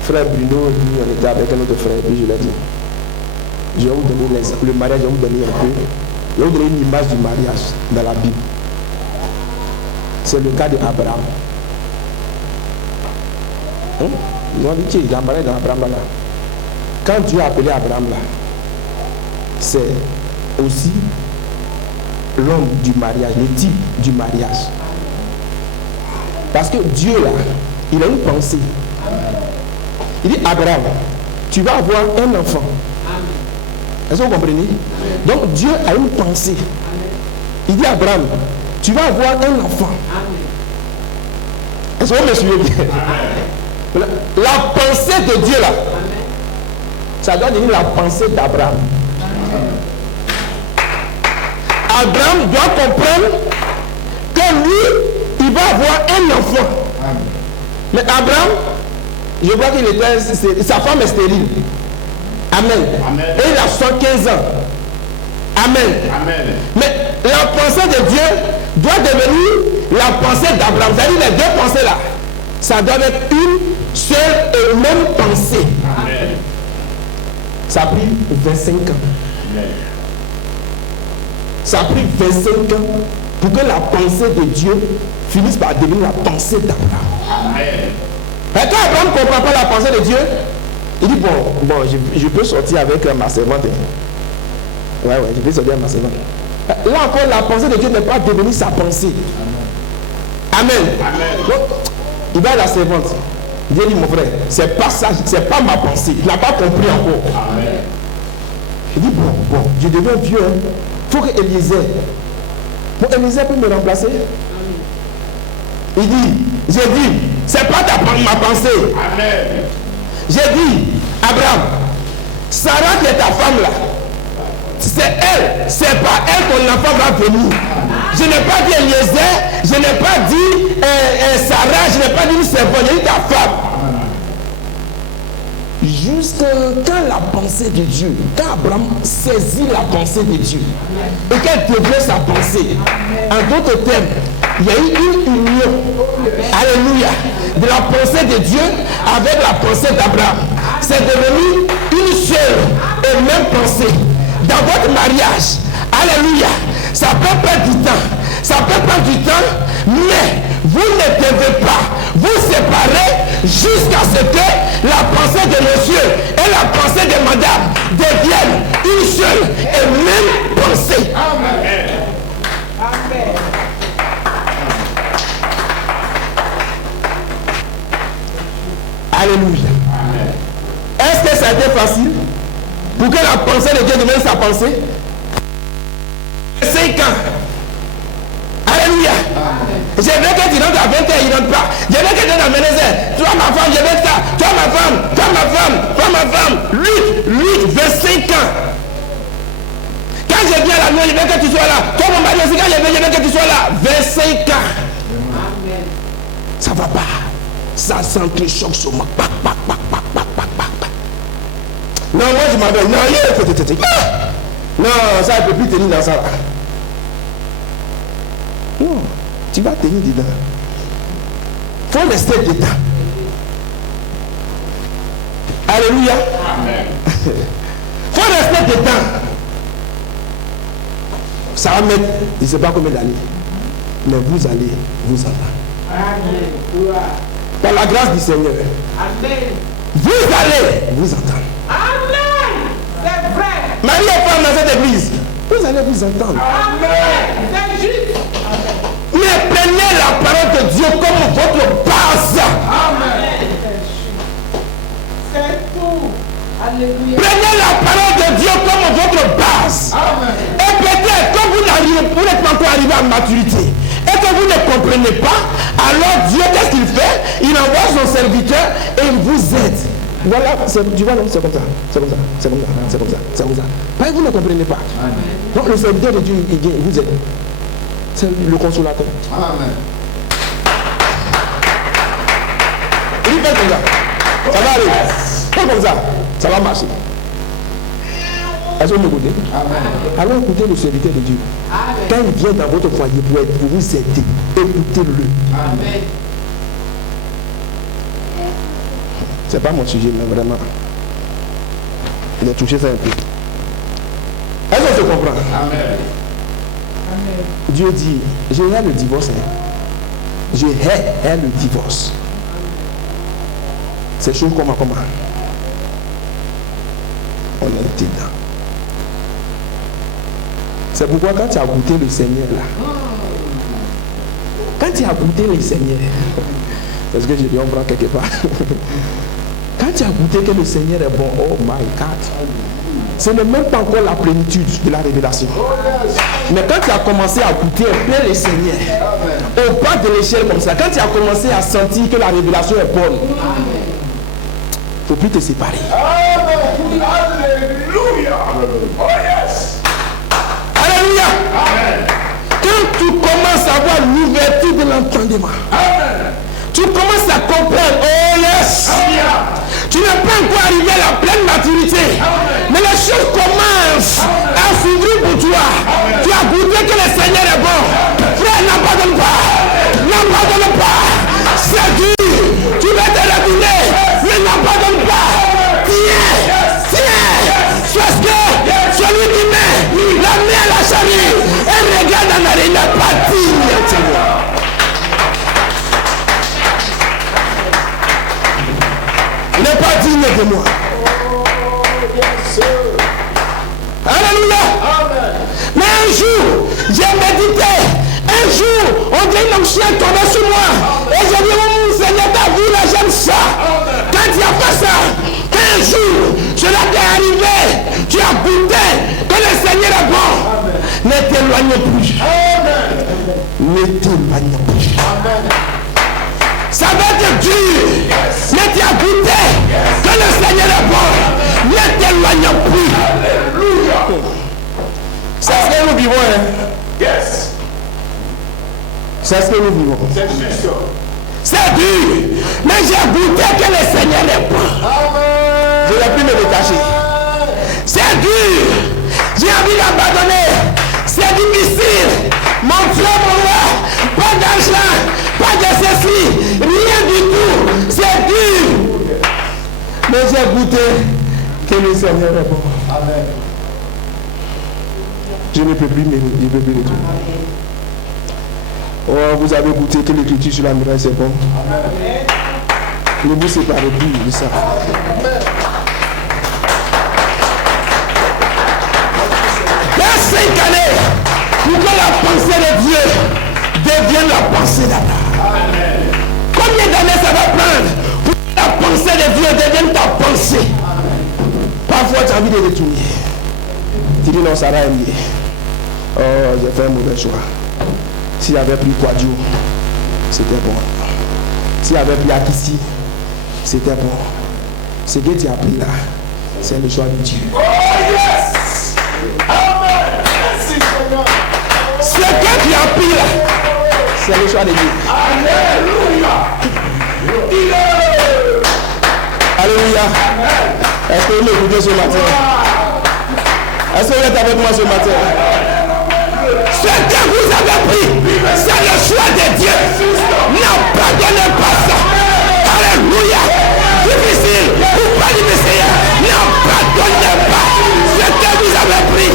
frère Bruno, et on était avec un autre frère, puis je lui ai dit, je vais vous donner le mariage, je vais vous donner un peu, je vais vous donner une image du mariage dans la Bible. C'est le cas d'Abraham. Ils ont dit, tiens, il y a un mariage d'Abraham là. Quand Dieu a appelé Abraham là, c'est aussi l'homme du mariage, le type du mariage. Parce que Dieu là, il a une pensée. Il dit Abraham, tu vas avoir un enfant. Est-ce que vous comprenez? Donc Dieu a une pensée. Il dit Abraham, tu vas avoir un enfant. Est-ce que vous me suivez bien? La pensée de Dieu là, ça doit devenir la pensée d'Abraham. Abraham doit comprendre que lui, il va avoir un enfant. Mais Abraham, je vois qu'il était, sa femme est stérile. Amen. Et il a 75 ans. Amen. Mais la pensée de Dieu doit devenir la pensée d'Abraham. C'est-à-dire les deux pensées là, ça doit être une seule et même pensée. Amen. Ça a pris 25 ans. Amen. Ça a pris 25 ans pour que la pensée de Dieu finisse par devenir la pensée d'Abraham. Et quand Abraham ne comprend pas la pensée de Dieu, il dit bon je peux sortir avec ma servante. Ouais, je peux sortir avec ma servante. Là encore, la pensée de Dieu n'est pas devenue sa pensée. Amen. Donc, il va à la servante. Dieu dit, mon frère, c'est pas ça, c'est pas ma pensée. Tu n'as pas compris encore. Amen. Il dit, bon, je deviens vieux. Il faut que Élisée. Bon, Élisée peut me remplacer. Il dit, j'ai dit, c'est pas ma pensée. Amen. J'ai dit, Abraham, Sarah qui est ta femme là, c'est elle, c'est pas elle que l'enfant va venir. Je n'ai pas dit Eliezer, je n'ai pas dit Sarah, je n'ai pas dit une servante, j'ai dit ta femme. Jusqu'à quand la pensée de Dieu, quand Abraham saisit la pensée de Dieu et qu'elle devient sa pensée, en d'autres termes, il y a eu une union, alléluia, de la pensée de Dieu avec la pensée d'Abraham. C'est devenu une seule et même pensée. Dans votre mariage, alléluia, ça peut prendre du temps, mais vous ne devez pas vous séparer jusqu'à ce que la pensée de monsieur et la pensée de madame deviennent une seule et même pensée. Amen. Amen. Alléluia. Amen. Est-ce que ça a été facile pour que la pensée de Dieu devienne sa pensée? 5 ans. Alléluia. Amen. Je veux que tu rentres à 20 ans, il ne rentre pas. Je veux que tu rentres à 22 ans. Toi ma femme, je veux ça. Toi ma femme. Lutte, 25 ans. Quand je viens à la nuit, je veux que tu sois là. Toi mon mari aussi, quand je veux que tu sois là. 25 ans. Amen. Ça va pas. Ça s'entrechoque sur moi. Non, moi je m'appelle. Non, ça ne peut plus tenir dans ça. Non, tu vas tenir dedans. Il faut rester dedans. Alléluia. Amen. Il faut rester dedans. Ça va mettre, je ne sais pas combien d'années, mais vous allez vous entendre. Amen. Par la grâce du Seigneur. Amen. Vous allez vous entendre. Amen. C'est vrai. Marie est femme dans cette église. Vous allez vous entendre. Amen. C'est juste. Mais prenez la parole de Dieu comme votre base. Amen. C'est tout. Alléluia. Prenez la parole de Dieu comme votre base. Amen. Et peut-être quand vous n'êtes pas encore arrivé à maturité et que vous ne comprenez pas, alors Dieu, qu'est-ce qu'il fait? Il envoie son serviteur et il vous aide. Voilà, tu vois, non, c'est comme ça. Mais vous ne comprenez pas. Amen. Donc le serviteur de Dieu, il vous aide. C'est le consolateur. Amen. Il fait comme ça. Ça va aller. Pas comme ça. Ça va marcher. Est-ce que vous m'écoutez? Alors écoutez le serviteur de Dieu. Amen. Quand il vient dans votre foyer pour vous aider, écoutez-le. Amen. C'est pas mon sujet, mais vraiment. Il a touché ça un peu. Est-ce qu'on se comprend? Amen. Dieu dit, je hais le divorce. Je hais le divorce. C'est chaud comment? On est dedans. C'est pourquoi quand tu as goûté le Seigneur là, quand tu as goûté le Seigneur, parce que je dis on prend quelque part. Quand tu as goûté que le Seigneur est bon, oh my God, ce n'est même pas encore la plénitude de la révélation. Mais quand tu as commencé à goûter un peu le Seigneur, au bas de l'échelle comme ça, quand tu as commencé à sentir que la révélation est bonne, il ne faut plus te séparer. Alléluia. Oh yes. Alléluia. Amen. Quand tu commences à avoir l'ouverture de l'entendement, tu commences à comprendre, oh yes. Amen. Tu n'es pas encore arrivé à la pleine maturité. Amen. Mais les choses commencent à s'ouvrir pour toi. Amen. Tu as goûté que le Seigneur est bon. Amen. Frère, n'abandonne pas. N'abandonne pas. C'est dur. Tu vas te réveiller. Mais n'abandonne pas. Tiens. Parce que celui qui met la main à la charrue et regarde en arrière, il n'est pas digne de moi. Il n'est pas digne de moi. Alléluia. Mais un jour, j'ai médité. Un jour, on dit une onction est tombée sur moi. Et j'ai dit, oh Seigneur, ta vie là, j'aime ça. Quand il n'y a pas ça, un jour, cela t'est arrivé. Tu as goûté que le Seigneur est bon. Ne t'éloigne plus. Ne t'éloigne plus. Ça va être dur. Mais tu as goûté que le Seigneur est bon. Ne t'éloigne plus. Alléluia. C'est ce que nous vivons. Yes. C'est ce que nous vivons. C'est juste. C'est dur. Mais j'ai goûté que le Seigneur est bon. Amen. Je n'ai plus me détacher. C'est dur. J'ai envie d'abandonner. C'est difficile. Mon frère, mon roi, pas d'argent, pas de ceci, rien du tout. C'est dur. Mais j'ai goûté que le Seigneur est bon. Amen. Je ne peux plus me retourner. Oh, vous avez goûté que l'écriture sur la muraille c'est bon. Amen. Ne vous séparez plus de ça. Dans 5 années, pour que la pensée de Dieu devienne la pensée d'Adam. Combien d'années ça va prendre pour que la pensée de Dieu devienne ta pensée? Parfois tu as envie de retourner. Tu dis non, ça va aller. Oh, j'ai fait un mauvais choix. S'il avait pris Quadio, c'était bon. S'il avait pris Akissi, c'était bon. Ce que tu as pris là, c'est le choix de Dieu. Oh yes. Amen. Merci Seigneur. Ce que tu as pris là, c'est le choix de Dieu. Alléluia. Alléluia. Est-ce que vous m'écoutez ce matin? Est-ce que vous êtes avec moi ce matin? Ce que vous avez pris, c'est le choix de Dieu. N'abandonnez pas ça. Alléluia. Difficile ou pas difficile, n'abandonnez pas ce que vous avez pris.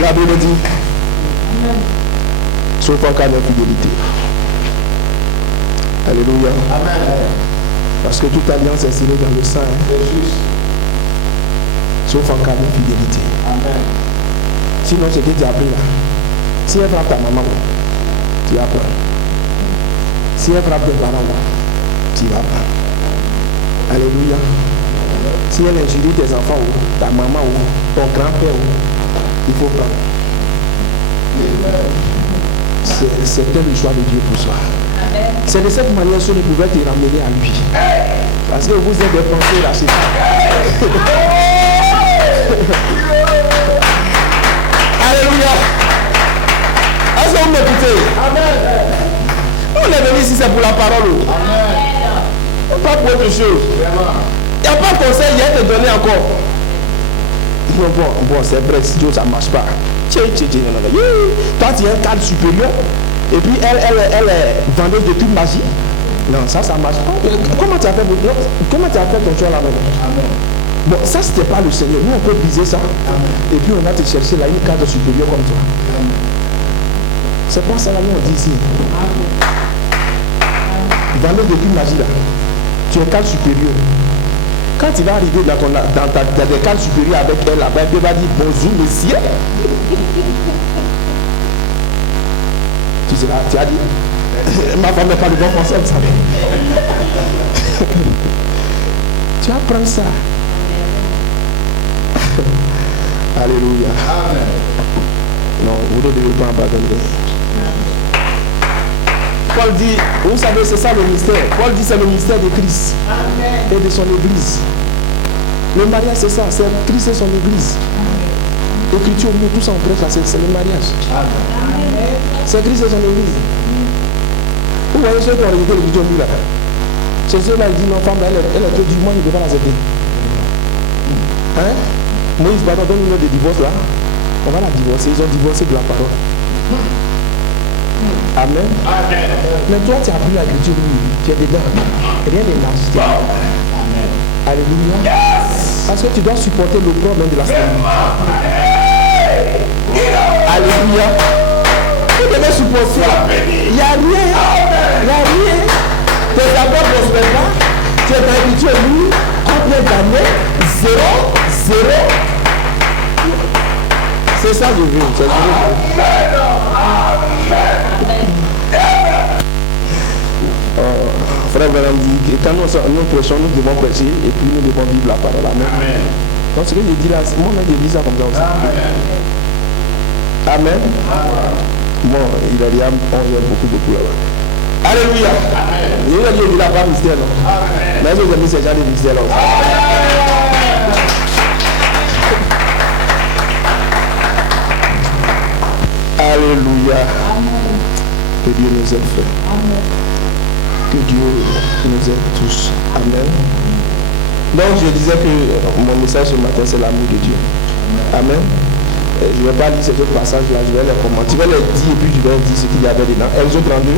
La Bible dit, sauf en cas d'infidélité. Alléluia. Amen. Parce que toute alliance est scellée dans le sang. C'est juste. Sauf en cas d'infidélité. Amen. Sinon, ce que tu as appris là, si elle frappe ta maman, tu vas prendre. Si elle frappe tes parents, tu vas prendre. Alléluia. Si elle injurie tes enfants, ta maman, ton grand-père, il faut prendre. C'était le choix de Dieu pour soi. C'est de cette manière que nous pouvons te ramener à lui. Parce que vous êtes des pensées rachetées. Alléluia. Est-ce que vous m'écoutez? Amen. On est venu ici, c'est pour la parole. Amen. Pas pour autre chose. Il n'y a pas de conseil, il y a te donner encore. Bon, c'est vrai, si ça ne marche pas. Toi, tu es un cadre supérieur. Et puis, elle est vendeuse de toute magie. Non, ça ne marche pas. Comment tu as fait ton choix là-bas? Bon, ça, c'était pas le Seigneur. Nous, on peut briser ça. Et puis, on va te chercher là, une cadre supérieure comme toi. C'est pas ça là, nous, on dit ici. Vendeuse de toute magie là. Tu es cadre supérieur. Quand tu vas arriver dans des cadres supérieurs avec elle, la Bible va dire bonjour monsieur. Tu as dit, ma femme n'est pas le bon conseil, ça. Tu apprends ça. Alléluia. Amen. Non, vous ne devez pas abandonner. Paul dit, vous savez, c'est ça le mystère. Paul dit, c'est le mystère de Christ et de son église. Le mariage, c'est ça, c'est Christ et son église. Écriture, nous, tout ça, on prêche, c'est le mariage. C'est Christ et son église. Vous voyez ceux qui ont rejeté l'écriture là. C'est ceux-là, ils disent, non, femme, elle est trop dure, moi, je ne peux pas l'accepter. Hein? Moïse, pardon, donne-nous des divorces là. On va la divorcer, ils ont divorcé de la parole. Amen. Amen. Mais toi, tu as pris l'écriture, tu es dedans. Rien n'est lâché. Amen. Alléluia. Yes. Parce que tu dois supporter le problème de la semaine. Alléluia. Vous devez supporter. Il n'y a rien. Il n'y a rien. Tes affaires ne prospèrent pas. Tu es habitué à lui. Combien d'années? 0. C'est ça que je veux. C'est frère Véran dit que quand nous prêchons, nous devons prêcher et puis nous devons vivre la parole. Amen. Donc ce que je dis là, moi-même je dis ça comme ça aussi. Amen. Bon, il y a beaucoup là-bas. Alléluia. Il y a dit la part mystère. Mais je vous ai mis ces gens de mystère là aussi. Alléluia. Que Dieu nous aide, frère. Que Dieu nous aide tous. Amen. Donc je disais que mon message ce matin c'est l'amour de Dieu. Amen. Je ne vais pas lire ces autres passages là, je vais les commenter. Je vais les dire et puis je vais dire ce qu'il y avait dedans. Exode 32,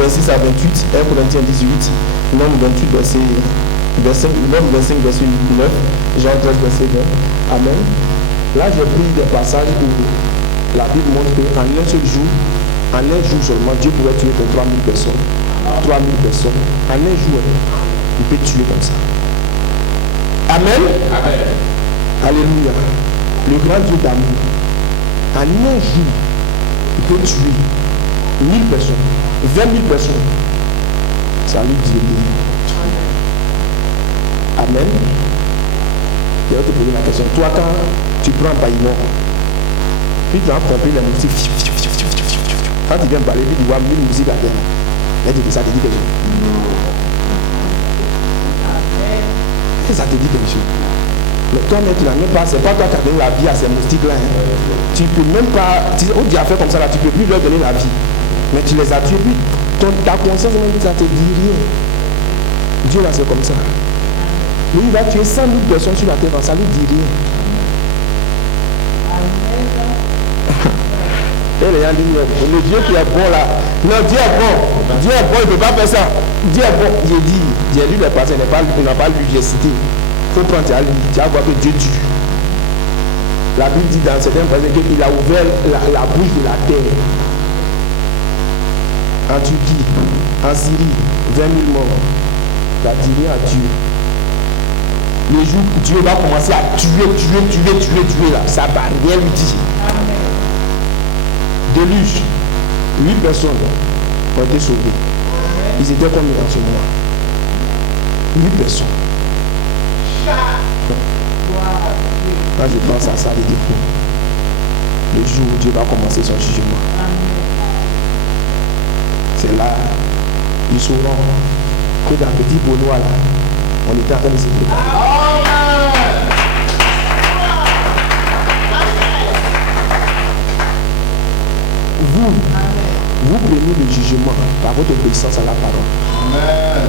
26 à 28, 1 Corinthiens 18, Nombre 28, verset 9, Jean 13, verset 20. Amen. Là j'ai pris des passages où la Bible montre qu'en un seul jour, en un jour seulement, Dieu pouvait tuer 3000 personnes. 3000 personnes. En un jour, il peut tuer comme ça. Amen. Amen. Alléluia. Le grand Dieu d'amour, en un jour, il peut tuer 1000 personnes, 20 000 personnes. Ça lui dit. Amen. Je vais te poser la question. Toi, quand tu prends un paillement, puis tu as compris la musique, quand tu viens parler, puis tu vois 1000 musiques à terre, et tu dis ça te dit quelque chose. Et ça te dit quelque chose. Mais toi, tu n'as même pas, c'est pas toi qui as donné la vie à ces moustiques-là. Hein. Tu ne peux même pas, on dit à faire comme ça, là, tu ne peux plus leur donner la vie. Mais tu les as tués, puis ta conscience même dit ça te dit rien. Dieu là, c'est comme ça. Mais il va tuer 100 000 personnes sur la terre, ça ne lui dit rien. Et les gens disent, le Dieu qui est bon là, non, Dieu est bon, il ne peut pas faire ça. Dieu est bon, j'ai lu les passages, il n'a pas lu, j'ai cité. Il faut prendre, tu as voir que Dieu tue. La Bible dit dans certains passages qu'il a ouvert la bouche de la terre. En Turquie, en Syrie, 20 000 morts. La Syrie a tué. Le jour où Dieu va commencer à tuer là, ça va rien lui dire. Déluge, 8 personnes ont été sauvées. Ils étaient combien dans ce mois? 8 personnes. Quand je pense à ça, je dis le jour où Dieu va commencer son jugement, c'est là, ils sauront que dans le petit Benoît là, on était en train de se préparer. Vous prenez le jugement par votre obéissance à la parole. Amen.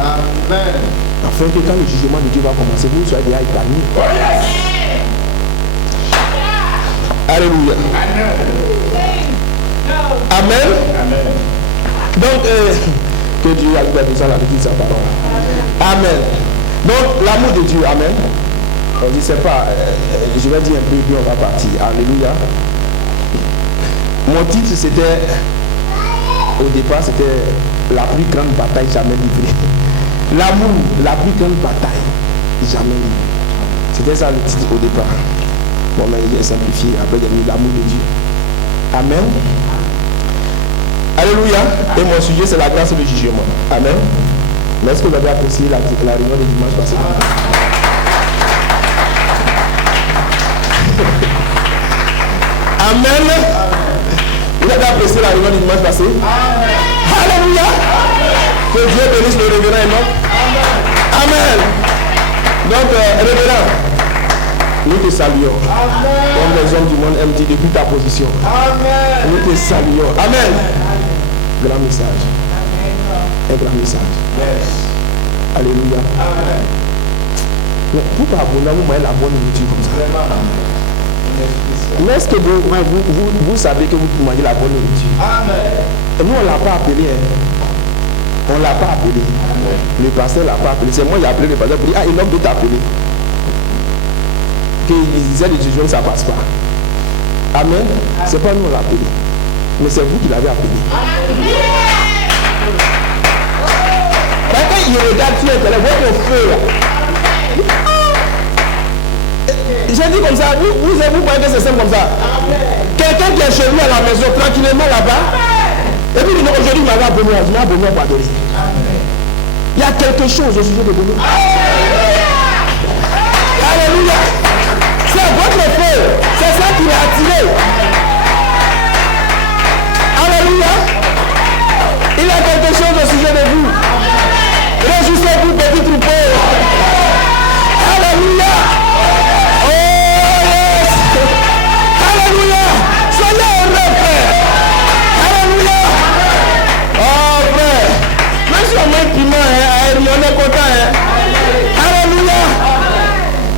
Amen. Afin que quand le jugement de Dieu va commencer, vous soyez déjà épargnés. Oh yes. Alléluia. Amen. Amen. Donc, que Dieu a tout ça, la lecture de sa parole. Amen. Donc, l'amour de Dieu, amen. Je ne sais pas, je vais dire un peu, puis on va partir. Alléluia. Mon titre, c'était, au départ, c'était la plus grande bataille jamais livrée. L'amour, la plus grande bataille jamais livrée. C'était ça le titre au départ. Bon, mais j'ai simplifié, après j'ai mis l'amour de Dieu. Amen. Alléluia. Et mon sujet, c'est la grâce et le jugement. Amen. Mais est-ce que vous avez apprécié la réunion de dimanche passé? Amen. Vous avez apprécié la réunion du dimanche passé? Alléluia. Que Dieu bénisse le révérend Enoch. Amen. Donc, révérend, nous te saluons. Comme les hommes du monde aiment dire depuis ta position. Nous te saluons. Amen. Grand message. Un grand message. Alléluia. Mais pour pas abonner, vous voyez la bonne nourriture comme ça. Mais est-ce que vous savez que vous mangez la bonne nourriture? Et nous, on ne l'a pas appelé. Hein. On ne l'a pas appelé. Le pasteur ne l'a pas appelé. C'est moi qui ai appelé le pasteur pour dire, il doit t'appeler. Qu'il disait de Dieu, ça ne passe pas. Amen. C'est pas nous on l'a appelé, mais c'est vous qui l'avez appelé. Quand il regarde sur Internet, votre feu là. J'ai dit comme ça, vous voyez que c'est simple comme ça. Quelqu'un qui est chez lui à la maison, tranquillement là-bas, et puis aujourd'hui il m'avait abonné, je m'ai abonné à pardonner. Il y a quelque chose au sujet de Bono. Alléluia. C'est votre feu. C'est ça qui l'a attiré. Alléluia. Il y a quelque chose au sujet de vous. Réjouissez-vous, petit troupeau. Alléluia. Oh yes. Alléluia. Soyez heureux, frère. Alléluia. Oh frère. Même si on met piment, on est content. Alléluia.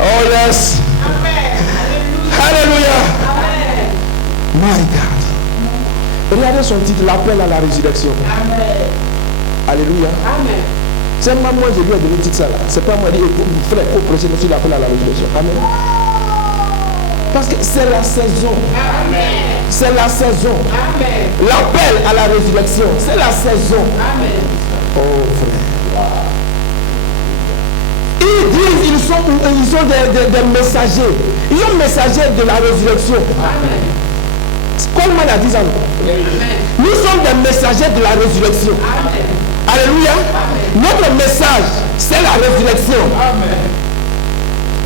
Oh yes. Alléluia. My God. Regardez son titre, l'appel à la résurrection. Alléluia. C'est moi, je lui ai donné le titre ça là. C'est pas moi qui frère, faut prêcher sur l'appel à la résurrection. Amen. Parce que c'est la saison. C'est la saison. L'appel à la résurrection, c'est la saison. Oh frère. Ils disent ils sont des messagers. Ils sont messagers de la résurrection. Coleman a dit ça. Nous sommes des messagers de la résurrection. Alléluia. Notre message, c'est la résurrection.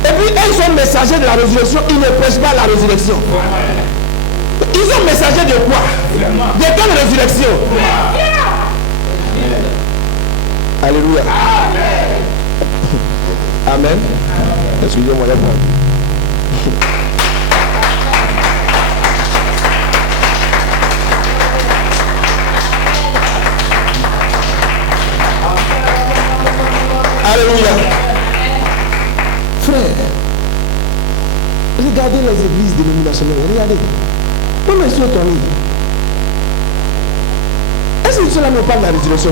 Et puis, ils sont messagers de la résurrection. Ils ne prêchent pas la résurrection. Ils sont messagers de quoi? De quelle résurrection? Alléluia. Amen. Excusez-moi, les frères. Alléluia. Frère, regardez les églises dénominationnelles. Regardez. Comment est-ce qu'on est? Est-ce que cela ne parle de la résurrection?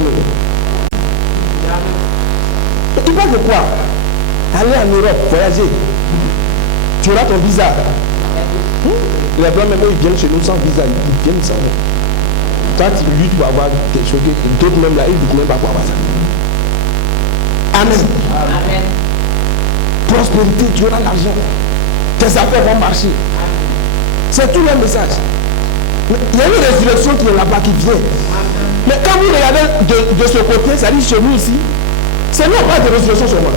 Il parle de quoi? Aller en Europe, voyager. Tu auras ton visa. Les blancs, même ils viennent chez nous sans visa. Ils viennent sans. Toi, tu luttes pour avoir quelque chose. D'autres même là, ils ne disent même pas pour avoir ça. Amen. Amen. Prospérité, tu auras l'argent. Tes affaires vont marcher. C'est tout le message. Mais il y a une résurrection qui est là-bas, qui vient. Mais quand vous regardez de ce côté, ça dit chez nous ici, c'est non pas de résurrection sur moi.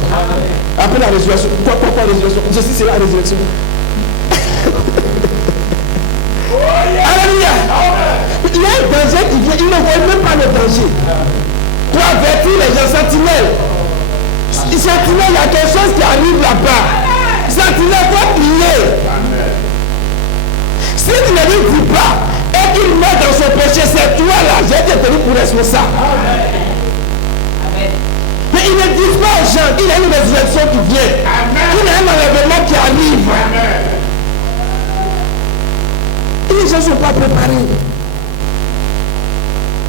Après la résurrection, quoi résurrection? Je sais c'est la résurrection. Alléluia. Il y a un danger qui vient, il ne voit même pas le danger. Pour avertir les gens, sentinelles. Sentinelle, il y a quelque chose qui arrive là-bas. Sentinelle, il faut prier. Si tu ne lui dis pas et qu'il met dans son péché, c'est toi là, j'ai été tenu pour responsable. Mais ils ne disent pas aux gens qu'il y a une résurrection qui vient. Il y a un enlèvement qui arrive. Et les gens ne sont pas préparés.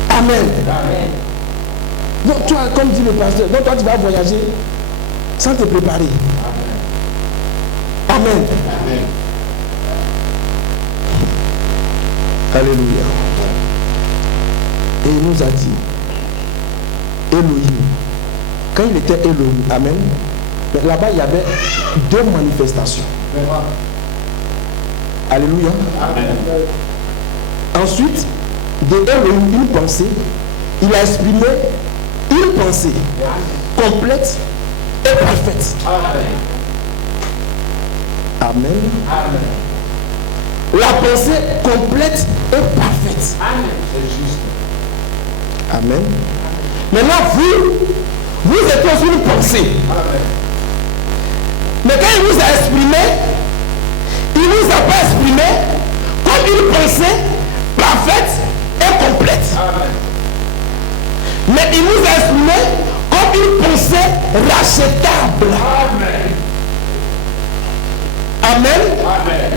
Amen. Donc toi, comme dit le pasteur, donc toi tu vas voyager sans te préparer. Amen. Amen. Alléluia. Et il nous a dit, Elohim, quand il était Elohim, Amen, là-bas il y avait deux manifestations. Alléluia. Amen. Ensuite, de Elohim, une pensée, il a exprimé une pensée complète et parfaite. Amen. Amen. La pensée complète et parfaite. Amen. C'est juste. Amen. Maintenant, vous êtes dans une pensée. Amen. Mais quand il vous a exprimé, il ne vous a pas exprimé comme une pensée parfaite et complète. Amen. Mais il nous a exprimé comme une pensée rachetable. Amen. Amen. Amen.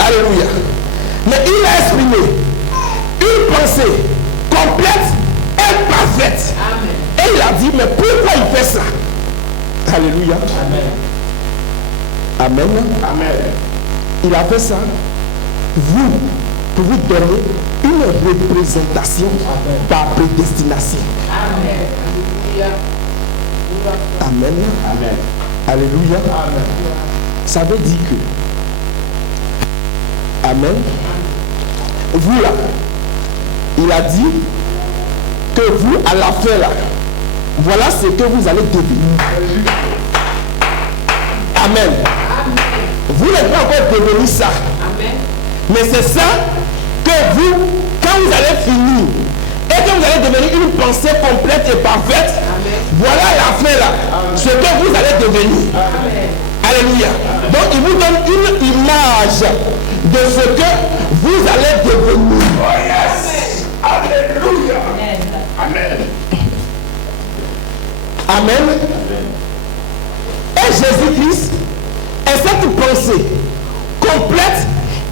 Alléluia. Mais il a exprimé une pensée complète et parfaite. Amen. Et il a dit, mais pourquoi il fait ça? Alléluia. Amen. Amen. Amen. il a fait ça pour vous donner une représentation par prédestination. Amen. Amen. Alléluia. Amen. Ça veut dire que, amen, vous là, il a dit que vous, à la fin là, voilà ce que vous allez devenir. Amen. Vous n'êtes pas encore devenu ça. Mais c'est ça que vous, quand vous allez finir, et que vous allez devenir une pensée complète et parfaite, voilà la fin là, ce que vous allez devenir. Alléluia. Donc il vous donne une image de ce que vous allez devenir. Oh yes. Alléluia. Amen. Amen. Et Jésus-Christ est cette pensée complète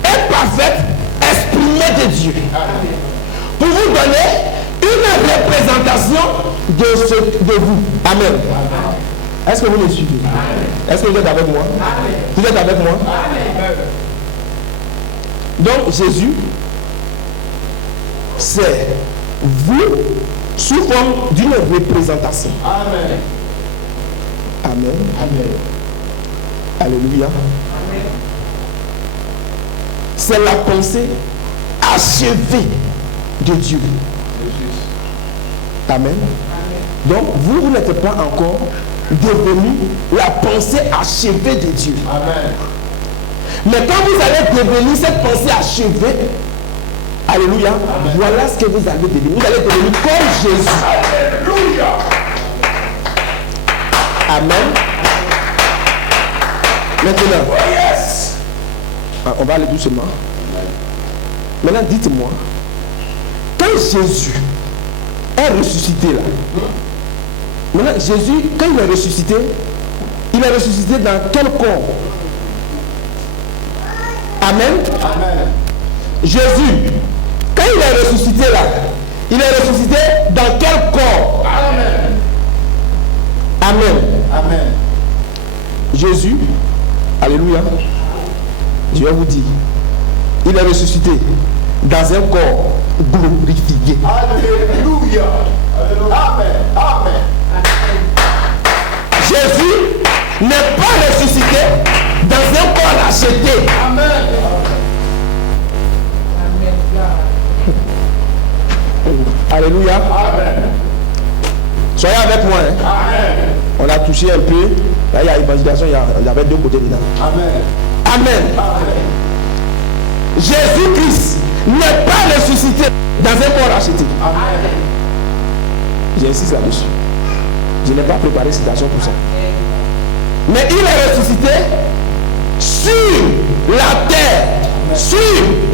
et parfaite exprimée de Dieu. Pour vous donner une représentation de vous. Amen. Est-ce que vous me suivez? Est-ce que vous êtes avec moi? Vous êtes avec moi? Donc Jésus, c'est vous sous forme d'une représentation. Amen. Amen. Amen. Alléluia. C'est la pensée achevée de Dieu. Amen. Donc vous n'êtes pas encore devenu la pensée achevée de Dieu. Amen. Mais quand vous allez devenir cette pensée achevée, alléluia, voilà ce que vous allez devenir. Vous allez devenir comme Jésus. Alléluia. Amen. Maintenant, Oh yes. on va aller doucement. Maintenant, dites-moi, quand Jésus est ressuscité là, maintenant Jésus, quand il est ressuscité dans quel corps? Amen. Amen. Jésus, quand il est ressuscité là, il est ressuscité dans quel corps? Amen. Amen. Amen. Jésus, alléluia, je vais vous dire, il est ressuscité dans un corps glorifié. Alléluia. Amen. Amen. Jésus n'est pas ressuscité dans un corps acheté. Amen. Alléluia. Amen. Soyez avec moi. Hein. Amen. On a touché un peu. Là, il y a l'évangélisation, il y avait deux côtés dedans. Amen. Amen. Amen. Jésus-Christ n'est pas ressuscité dans un corps acheté. Amen. J'insiste là-dessus. Je n'ai pas préparé citation pour ça. Mais il est ressuscité sur la terre. Sur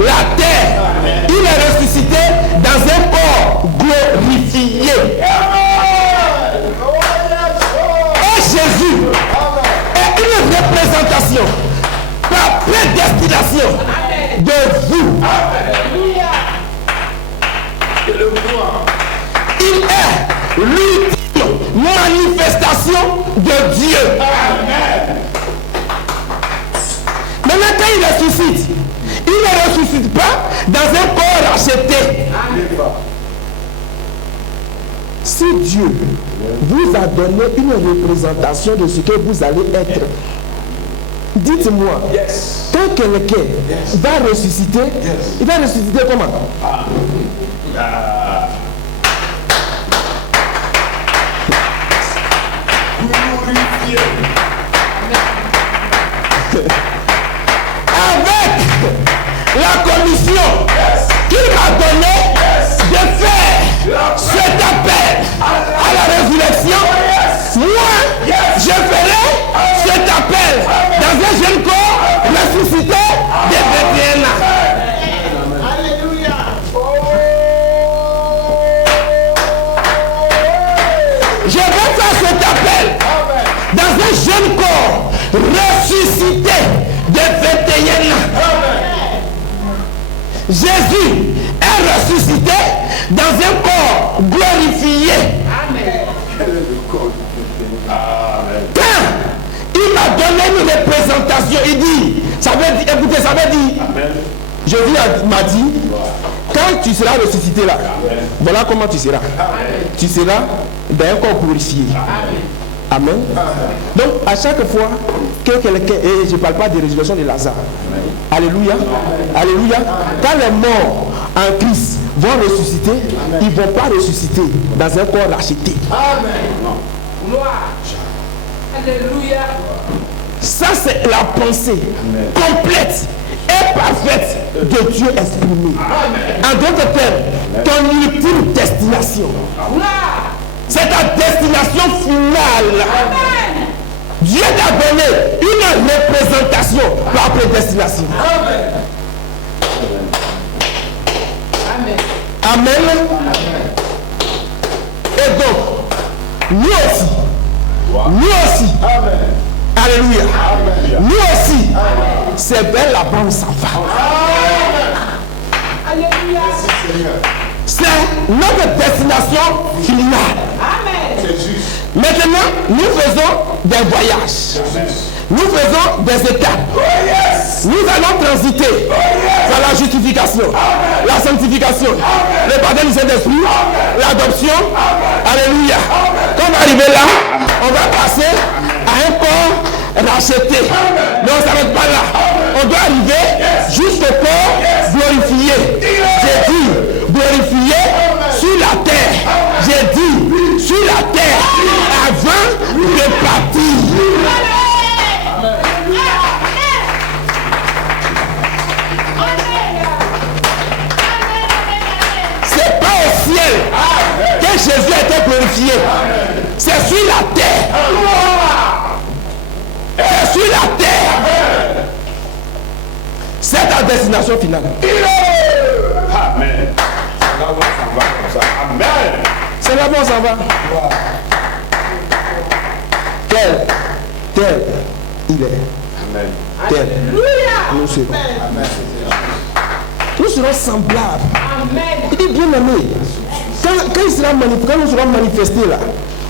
la terre. Amen. Il est ressuscité dans un corps glorifié. Et Jésus est une représentation par prédestination de vous. Il est l'ultime manifestation de Dieu. Maintenant, quand il ressuscite, il ne ressuscite pas dans un corps acheté. Si Dieu vous a donné une représentation de ce que vous allez être, dites-moi, quand quelqu'un va ressusciter, il va ressusciter comment? Avec la commission qu'il m'a donnée de faire cet appel à la résurrection, moi je ferai cet appel dans un jeune corps ressuscité de 21 ans. Alléluia. Je vais faire cet appel dans un jeune corps ressuscité de 21 ans. Jésus est ressuscité dans un corps glorifié. Quand il m'a donné une représentation, il dit, ça veut dire, écoutez, ça ça veut dire, Jésus m'a dit, quand tu seras ressuscité là, voilà comment tu seras. Tu seras d'un corps glorifié. Amen. Donc, à chaque fois que quelqu'un, et je ne parle pas de résurrection de Lazare. Alléluia. Alléluia. Quand les morts en Christ vont ressusciter, ils ne vont pas ressusciter dans un corps racheté. Amen. Gloire. Alléluia. Ça, c'est la pensée complète et parfaite de Dieu exprimée. En d'autres termes, ton ultime destination. Gloire. C'est ta destination finale. Amen. Dieu t'a donné une représentation par prédestination. Amen. Amen. Et donc, nous aussi, alléluia, nous aussi, c'est vers là-bas où ça va. Alléluia. C'est notre destination finale. Amen. C'est juste. Maintenant, nous faisons des voyages. Nous faisons des étapes. Nous allons transiter par la justification, la sanctification, le pardon du Saint-Esprit, l'adoption. Alléluia. Quand on va arriver là, on va passer à un corps racheté. Mais on ne s'arrête pas là. On doit arriver jusqu'au corps glorifié. J'ai dit glorifié sur la terre. J'ai dit sur la terre avant de partir. C'est pas au ciel que Jésus a été glorifié. C'est sur la terre. C'est sur la terre. C'est ta destination finale. Amen. Là où ça va comme ça. Amen. C'est là-bas où ça va. Tel il est. Amen. Tel nous serons. Nous serons semblables. Amen. Il dit bien aimé. Quand il sera manifesté, quand nous serons manifestés là,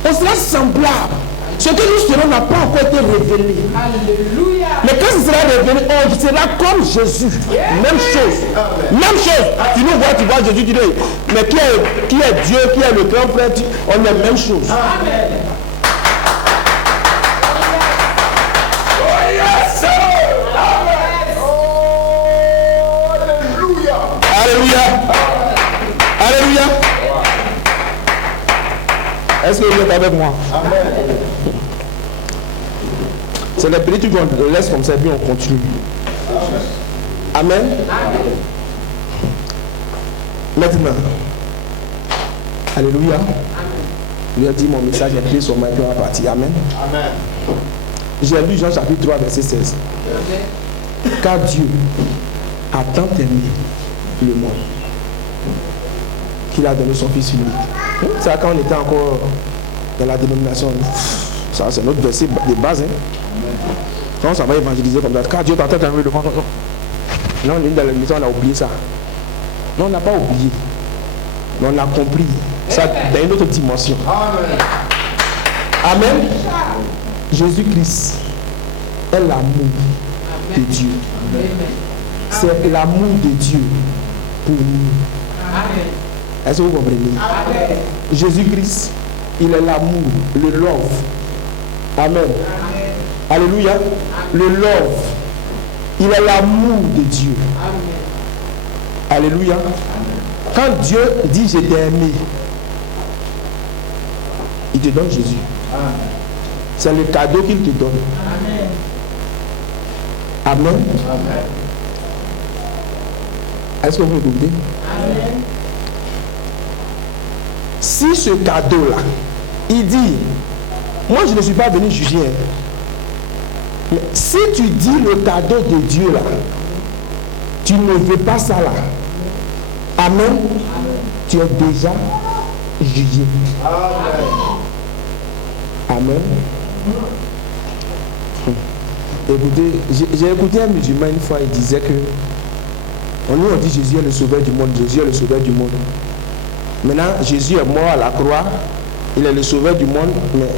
on sera semblable. Ce que nous serons n'a pas encore été révélé. Alléluia. Mais quand il sera révélé, on sera comme Jésus. Même chose. Même chose. Tu nous vois, tu vois Jésus, tu dis, mais qui est Dieu, qui est le grand frère, on est même chose. Amen. Oh yes, sir. Amen. Oh, alléluia. Alléluia. Alléluia. Est-ce que vous êtes avec moi? Amen. C'est les petits trucs qu'on laisse comme ça et puis on continue. Amen. Maintenant. Alléluia. Lui a dit mon message est pris sur ma première partie. Amen. Amen. J'ai lu Jean chapitre 3 verset 16. Car Dieu a tant aimé le monde qu'il a donné son fils unique. C'est quand on était encore dans la dénomination. Ça c'est notre verset de base. Quand ça va évangéliser comme ça, car Dieu t'a tant aimé le monde. Non, on est dans la mission, on a oublié ça. Non, on n'a pas oublié. Mais on a compris ça dans une autre dimension. Amen. Amen. Jésus-Christ est l'amour de Dieu. C'est l'amour de Dieu pour nous. Amen. Est-ce que vous comprenez? Amen. Jésus-Christ, il est l'amour, le love. Amen. Alléluia. Le love. Il est l'amour de Dieu. Alléluia. Quand Dieu dit je t'ai aimé, il te donne Jésus. C'est le cadeau qu'il te donne. Amen. Est-ce que vous m'écoutez? Si ce cadeau-là, il dit, moi je ne suis pas venu juger. Mais si tu dis le cadeau de Dieu là, tu ne veux pas ça là. Amen. Tu es déjà jugé. Amen. Écoutez, j'ai écouté un musulman une fois, il disait que on dit Jésus est le sauveur du monde, Jésus est le sauveur du monde. Maintenant, Jésus est mort à la croix, il est le sauveur du monde, mais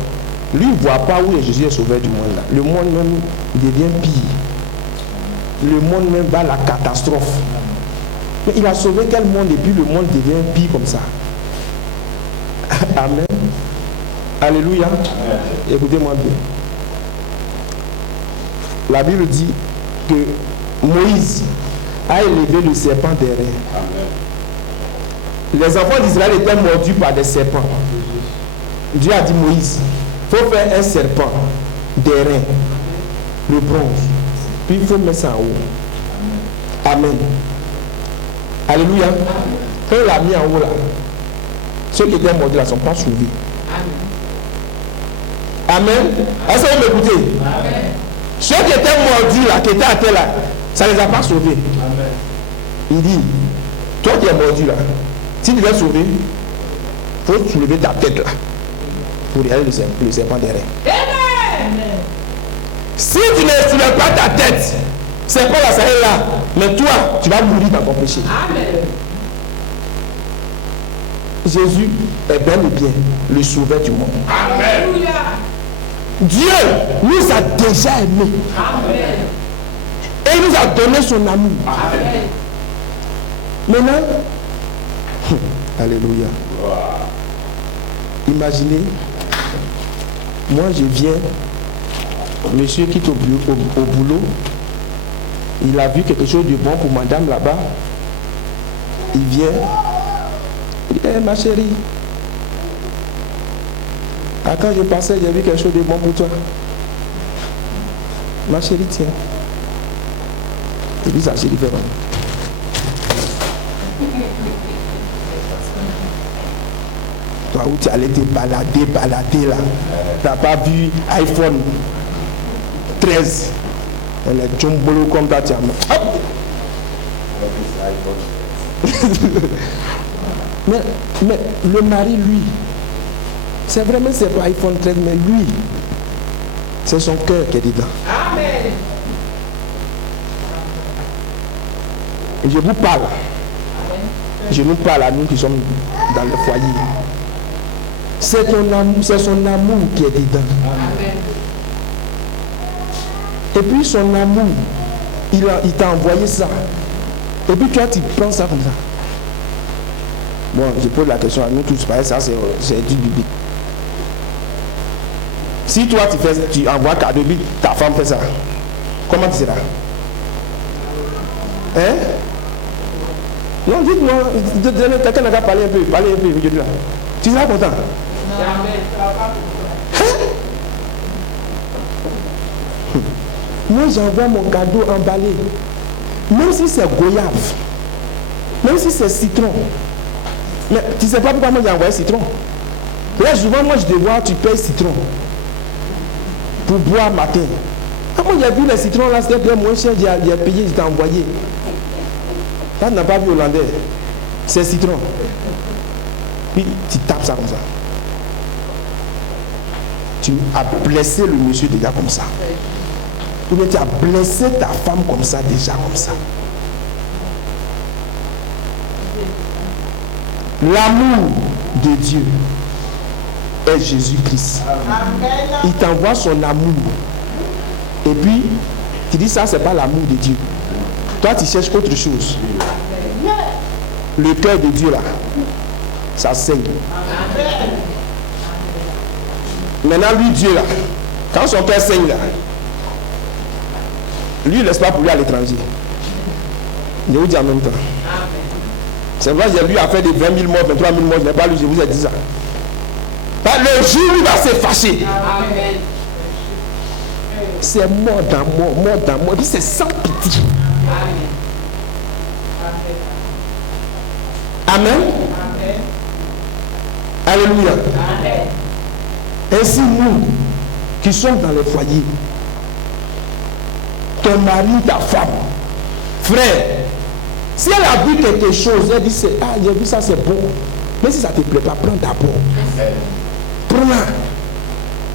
lui, il ne voit pas où Jésus est sauveur du monde. Là. Le monde même devient pire. le monde même va à la catastrophe. Mais il a sauvé quel monde et puis le monde devient pire comme ça. Amen. Alléluia. Écoutez-moi bien. La Bible dit que Moïse a élevé le serpent d'airain. Les enfants d'Israël étaient mordus par des serpents. Dieu a dit Moïse, il faut faire un serpent d'airain, le bronze. Puis il faut mettre ça en haut. Amen. Alléluia. Quand il l'a mis en haut là, ceux qui étaient mordus là ne sont pas sauvés. Amen. Est-ce que vous m'écoutez? Ceux qui étaient mordus là, qui étaient à terre là, ça ne les a pas sauvés. Amen. Il dit, toi qui es mordu là, si tu veux sauver, il faut soulever ta tête là pour regarder le serpent derrière. Amen. Si tu ne soulèves pas ta tête, serpent là, ça est là, mais toi, tu vas mourir dans ton péché. Amen. Jésus est bel et bien le sauveur du monde. Amen. Dieu nous a déjà aimés. Amen. Et il nous a donné son amour. Amen. Maintenant, alléluia. Wow. Imaginez, moi je viens, monsieur quitte au boulot, il a vu quelque chose de bon pour madame là-bas, il vient, il dit, hey, ma chérie, quand je passais, j'ai vu quelque chose de bon pour toi. Ma chérie, tiens. Et puis sa chérie fait vraiment. Toi où tu allais te balader là. Tu n'as pas vu iPhone 13. Elle est jumbolo comme ça, tu as mais le mari, lui, c'est vraiment, c'est pas iPhone 13, mais lui, c'est son cœur qui est dedans. Amen. Et je vous parle. Je nous parle à nous qui sommes dans le foyer. C'est ton amour, c'est son amour qui est dedans. Amen. Et puis son amour, il t'a envoyé ça. Et puis toi, tu prends ça comme ça. Bon, je pose la question à nous tous, parce que ça c'est du biblique. Si toi tu envoies cadeau, ta femme fait ça, comment tu seras? Hein? Non, dites-moi, quelqu'un n'a qu'à parler un peu, là. Tu seras content? Hein? Moi j'envoie mon cadeau emballé, même si c'est goyave, même si c'est citron. Mais tu ne sais pas pourquoi moi j'ai envoyé citron. Là souvent moi je te vois, tu payes citron pour boire matin. Moi j'ai vu les citrons là, c'était bien moins cher, j'ai payé, je t'ai envoyé. Là tu n'as pas vu hollandais, c'est citron. Puis tu tapes ça comme ça. Tu as blessé le monsieur déjà comme ça. Ou bien tu as blessé ta femme comme ça, déjà comme ça. L'amour de Dieu est Jésus-Christ. Il t'envoie son amour. Et puis, tu dis ça, c'est pas l'amour de Dieu. Toi, tu cherches autre chose. Le cœur de Dieu là, ça saigne. Maintenant, lui, Dieu là, quand son cœur saigne là, lui, il laisse pas pour lui à l'étranger. Je vous dis en même temps. C'est vrai, lui a fait des 20 000 morts, 23 000 morts, je n'ai pas lu, je vous ai dit ça. Le jour où il va se fâcher, c'est mort dans mort, et puis c'est sans pitié. Amen. Alléluia. Ainsi, nous qui sommes dans les foyers, ton mari, ta femme, frère, si elle a vu quelque chose, elle dit, j'ai vu ça, c'est bon. Mais si ça ne te plaît pas, prends d'abord. Prends-la.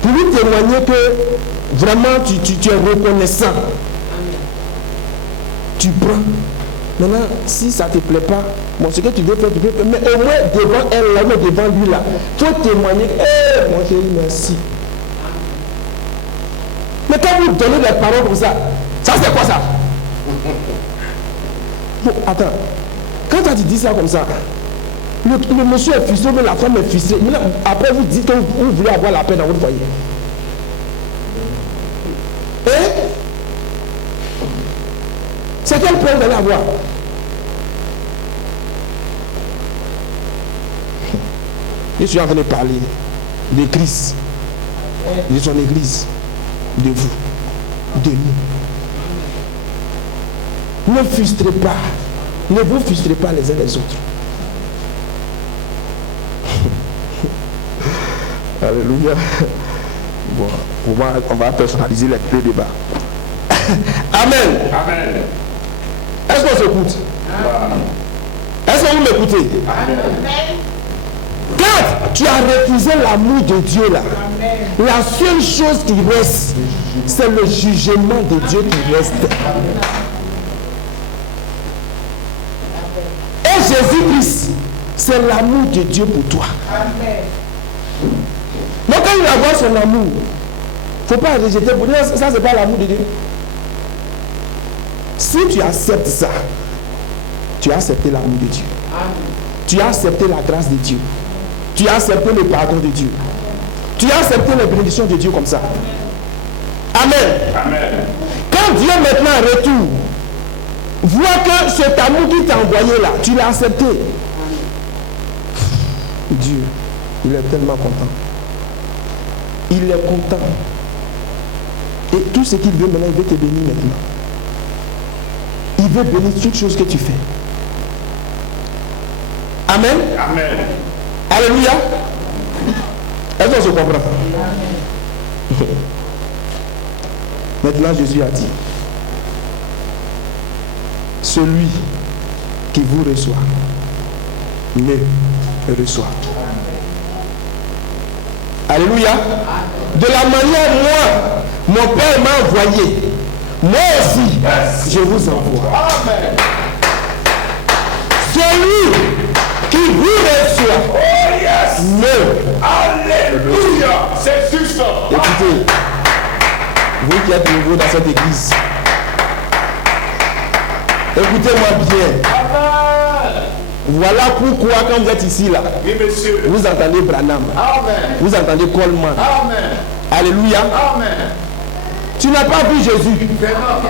Pour lui témoigner que vraiment tu es reconnaissant. Tu prends. Maintenant, si ça ne te plaît pas, bon, ce que tu veux faire, tu peux faire. Mais au moins devant elle, là, devant lui, là, il faut témoigner. Mon chéri, merci. Mais quand vous donnez des paroles comme ça, ça c'est quoi ça? Bon, attends. Quand tu dis ça comme ça, le monsieur est frustré, mais la femme est frustrée. Après, vous dites que vous voulez avoir la paix dans votre foyer. Hein? C'est quel paix vous allez avoir? Je suis en train de parler de Christ, de son église, de vous, de nous. Ne frustrez pas. Ne vous frustrez pas les uns les autres. Alléluia. Bon, pour moi, on va personnaliser les débats. Amen. Amen. Est-ce qu'on s'écoute? Est-ce que vous m'écoutez? Quand tu as refusé l'amour de Dieu là, la seule chose qui reste, c'est le jugement de Dieu qui reste. Et Jésus-Christ, c'est l'amour de Dieu pour toi. Donc quand il a son amour, il ne faut pas rejeter pour dire ça, c'est pas l'amour de Dieu. Si tu acceptes ça, tu as accepté l'amour de Dieu. Tu as accepté la grâce de Dieu. Tu as accepté le pardon de Dieu. Tu as accepté les bénédictions de Dieu comme ça. Amen. Amen. Quand Dieu maintenant en retour voit que cet amour qui t'a envoyé là, tu l'as accepté. Dieu, il est tellement content. Il est content. Et tout ce qu'il veut maintenant, il veut te bénir maintenant. Il veut bénir toutes choses que tu fais. Amen. Amen. Alléluia. Est-ce qu'on se comprend? Maintenant Jésus a dit, celui qui vous reçoit me reçoit. Alléluia. De la manière moi, mon Père m'a envoyé, moi aussi je vous envoie. Amen. Celui qui vous reçoit Oh yes. me. Alléluia. C'est juste. Écoutez, vous qui êtes nouveau dans cette église, écoutez-moi bien. Amen. Voilà pourquoi quand vous êtes ici là, Oui, monsieur. vous entendez Branham, Amen. vous entendez Coleman. Amen. Alléluia. Amen. Tu n'as pas vu Jésus. Vraiment.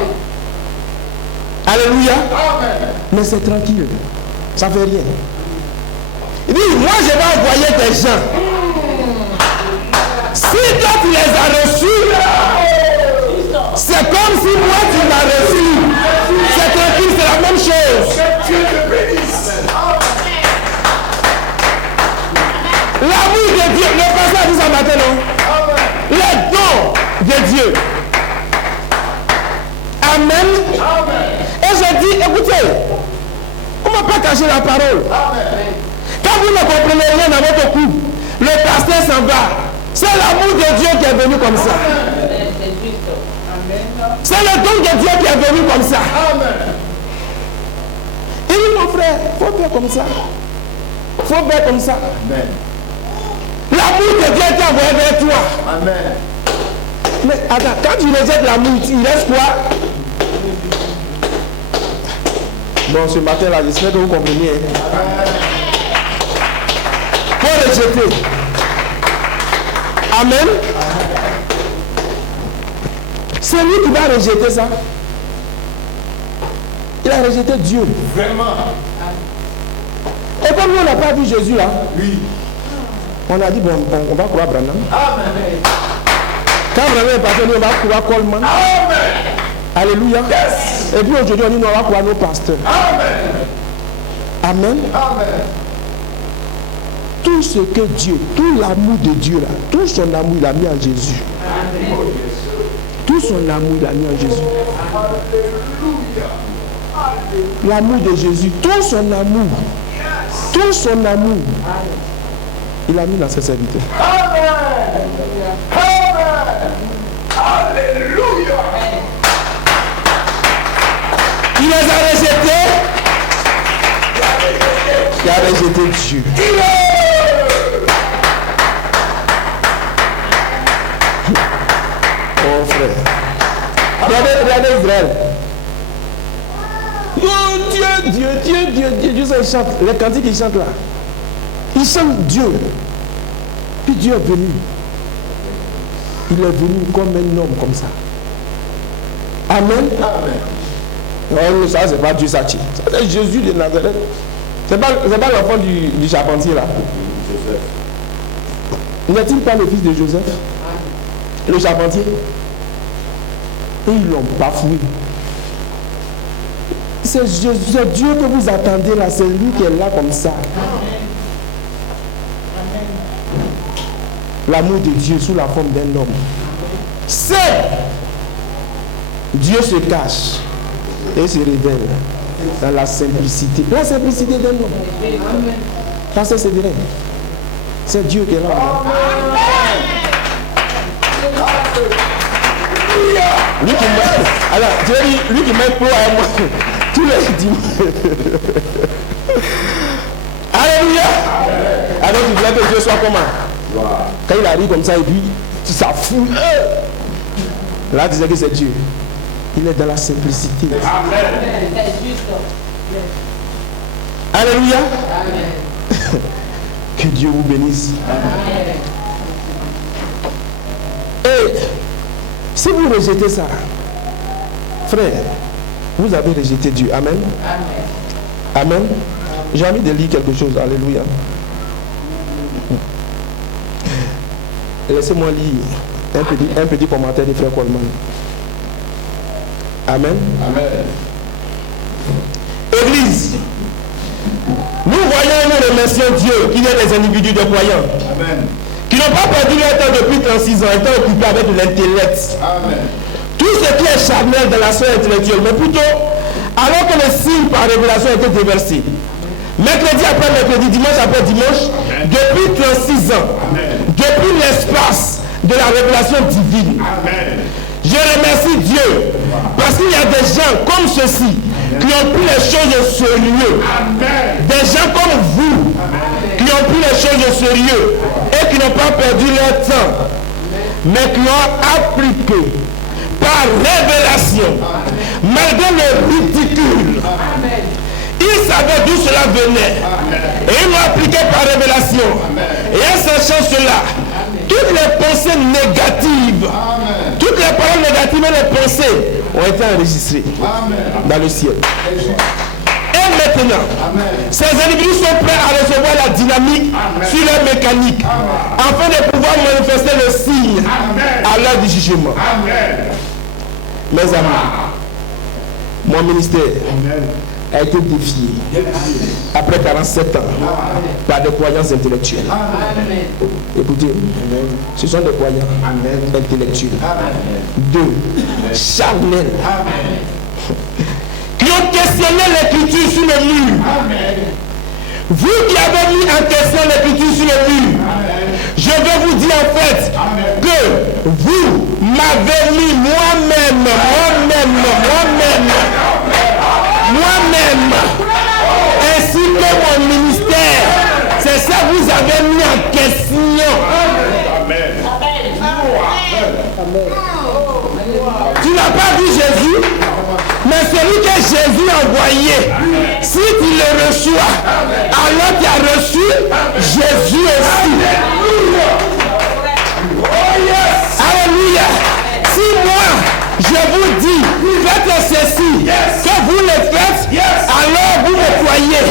Alléluia. Amen. Mais c'est tranquille. Ça fait rien. Il dit, moi je vais envoyer des gens. Si toi tu les as reçus, c'est comme si moi tu m'as reçu. C'est tranquille, c'est la même chose. Que Dieu te bénisse. L'amour de Dieu, le pasteur a dit ça matin, non? Amen. Les dons de Dieu. Amen. Amen. Et je dis, écoutez, on ne va pas cacher la parole. Amen. Quand vous ne comprenez rien dans votre couple, le pasteur s'en va. C'est l'amour de Dieu qui est venu comme ça. C'est le don de Dieu qui est venu comme ça. Amen. Il dit, mon frère, il faut faire comme ça. Il faut faire comme ça. Amen. L'amour de Dieu est envoyé vers toi. Amen. Mais attends, quand tu rejettes l'amour, il reste quoi? Bon, ce matin là, j'espère que vous comprenez. Faut rejeter. Amen. C'est lui qui va rejeter ça. Il a rejeté Dieu. Vraiment. Et comme nous, on n'a pas vu Jésus là, Oui. on a dit, bon, on va croire Branham. Amen. Quand Branham est parti, nous, on va croire Coleman. Amen. Alléluia. Yes. Et puis aujourd'hui, on dit, nous, on va croire nos pasteurs. Amen. Amen. Amen. Tout ce que Dieu, tout l'amour de Dieu là, tout son amour, il a mis en Jésus. Tout son amour, il a mis en Jésus. L'amour de Jésus, tout son amour, il a mis dans ses serviteurs. Amen. Amen. Alléluia. Il les a rejetés. Il a rejeté Dieu. Oh frère. Regardez Israël. Oh Dieu, Dieu, Dieu, Dieu, Dieu, Dieu, ça il chante. Les cantiques qu'ils chantent là. Ils chantent Dieu. Puis Dieu est venu. Il est venu comme un homme comme ça. Amen. Non, ça c'est pas Dieu, ça tue. Ça c'est Jésus de Nazareth. C'est pas l'enfant du charpentier là. N'est-il pas le fils de Joseph? Le charpentier? Et ils l'ont bafoué. C'est Dieu que vous attendez là, c'est lui qui est là comme ça. L'amour de Dieu sous la forme d'un homme. C'est Dieu se cache et se révèle dans la simplicité. La simplicité d'un homme. Ça c'est vrai. C'est Dieu qui est là. Lui qui m'aime. Alors, lui qui m'emploie à moi tous les dimanches. Alléluia. Alors tu voulais que Dieu soit comment? Quand il arrive comme ça et puis ça fout. Là tu sais que c'est Dieu. Il est dans la simplicité. Alléluia. Que Dieu vous bénisse. Et si vous rejetez ça, frère, vous avez rejeté Dieu. Amen. Amen. J'ai envie de lire quelque chose. Alléluia. Laissez-moi lire un petit commentaire du frère Coleman. Amen. Amen. Église, nous voyons et nous remercions Dieu qu'il y a des individus de croyants. Amen. Qui n'ont pas perdu leur temps depuis 36 ans, étant occupés avec l'intellect. Amen. Tout ce qui est charnel dans la sphère intellectuelle, mais plutôt, alors que les signes par révélation étaient déversés, mercredi après mercredi, dimanche après dimanche, depuis 36 ans, depuis l'espace de la révélation divine. Amen. Je remercie Dieu parce qu'il y a des gens comme ceux-ci qui ont pris les choses au sérieux. Amen. Des gens comme vous qui ont pris les choses au sérieux et qui n'ont pas perdu leur temps, mais qui ont appliqué par révélation, malgré le ridicule. Ils savaient d'où cela venait. Et ils l'ont appliqué par révélation. Et en sachant cela, toutes les pensées négatives, toutes les paroles négatives et les pensées ont été enregistrées dans le ciel. Et maintenant, ces individus sont prêts à recevoir la dynamique sur leur mécanique afin de pouvoir manifester le signe à l'heure du jugement. Mes amis, mon ministère a été défié après 47 ans par des croyances intellectuelles. Écoutez, ce sont des croyances intellectuelles. Deux, charnelles, qui ont questionné l'écriture sur le mur. Vous qui avez mis en question l'écriture sur le mur, je vais vous dire en fait que vous m'avez mis moi-même, ainsi que mon ministère. C'est ça que vous avez mis en question. Tu n'as pas vu Jésus, mais celui que Jésus a envoyé, si tu le reçois, alors tu as reçu Jésus aussi. Alléluia. Si moi, je vous dis, faites ceci, que vous le faites, alors vous me croyez.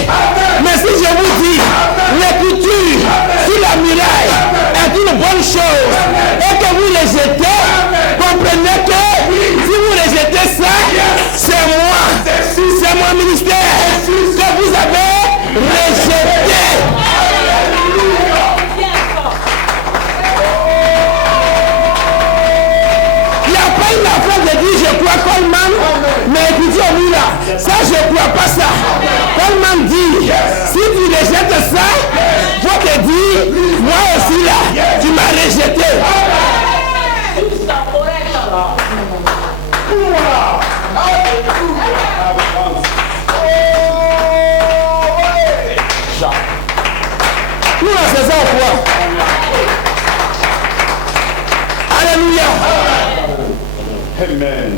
Mais si je vous dis, l'écriture sur la muraille est une bonne chose, et que vous le jetez, comprenez que si vous rejetez ça, c'est moi, c'est mon ministère que vous avez rejeté. Il a fait de dire je crois Coleman, mais écoutez au là, ça je ne crois pas ça. Coleman dit, si tu rejettes ça, faut te dire, moi aussi là, tu m'as rejeté. Nous là c'est ça ou quoi? Alléluia. Amen.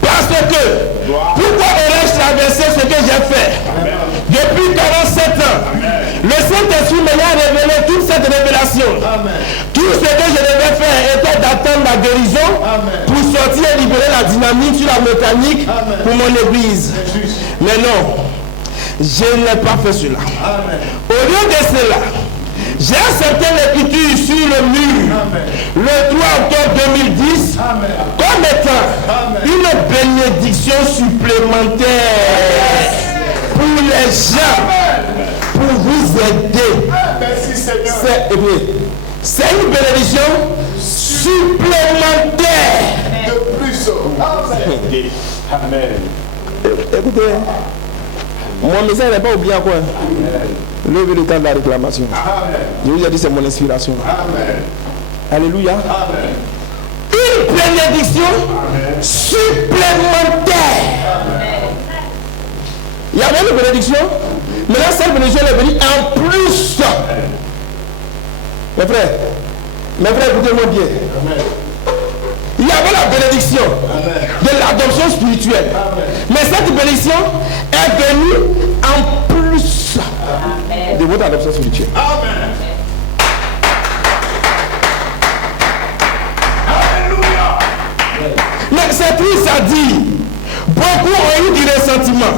Parce que Pourquoi aurais-je traversé ce que j'ai fait depuis 47 ans? Le Saint-Esprit m'a révélé toute cette révélation. Tout ce que je devais faire était d'attendre la guérison pour sortir et libérer la dynamique sur la mécanique pour mon église. Mais non, je n'ai pas fait cela. Au lieu de cela, j'ai accepté l'écriture sur le mur le 3 octobre 2010 comme étant une bénédiction supplémentaire pour les gens, pour vous aider. Merci Seigneur. C'est une bénédiction supplémentaire. De plus. Amen. Écoutez, mon message n'est pas oublié quoi. Levez le temps de la réclamation. Je vous ai dit, c'est mon inspiration. Amen. Alléluia. Amen. Une bénédiction supplémentaire. Il y avait une bénédiction, mais là, cette bénédiction est venue en plus. Mes frères, écoutez-moi bien. Il y avait la bénédiction de l'adoption spirituelle. Mais cette bénédiction est venue en plus de votre adoption spirituelle. Amen. Alléluia. Mais c'est triste à dire. Beaucoup ont eu du ressentiment,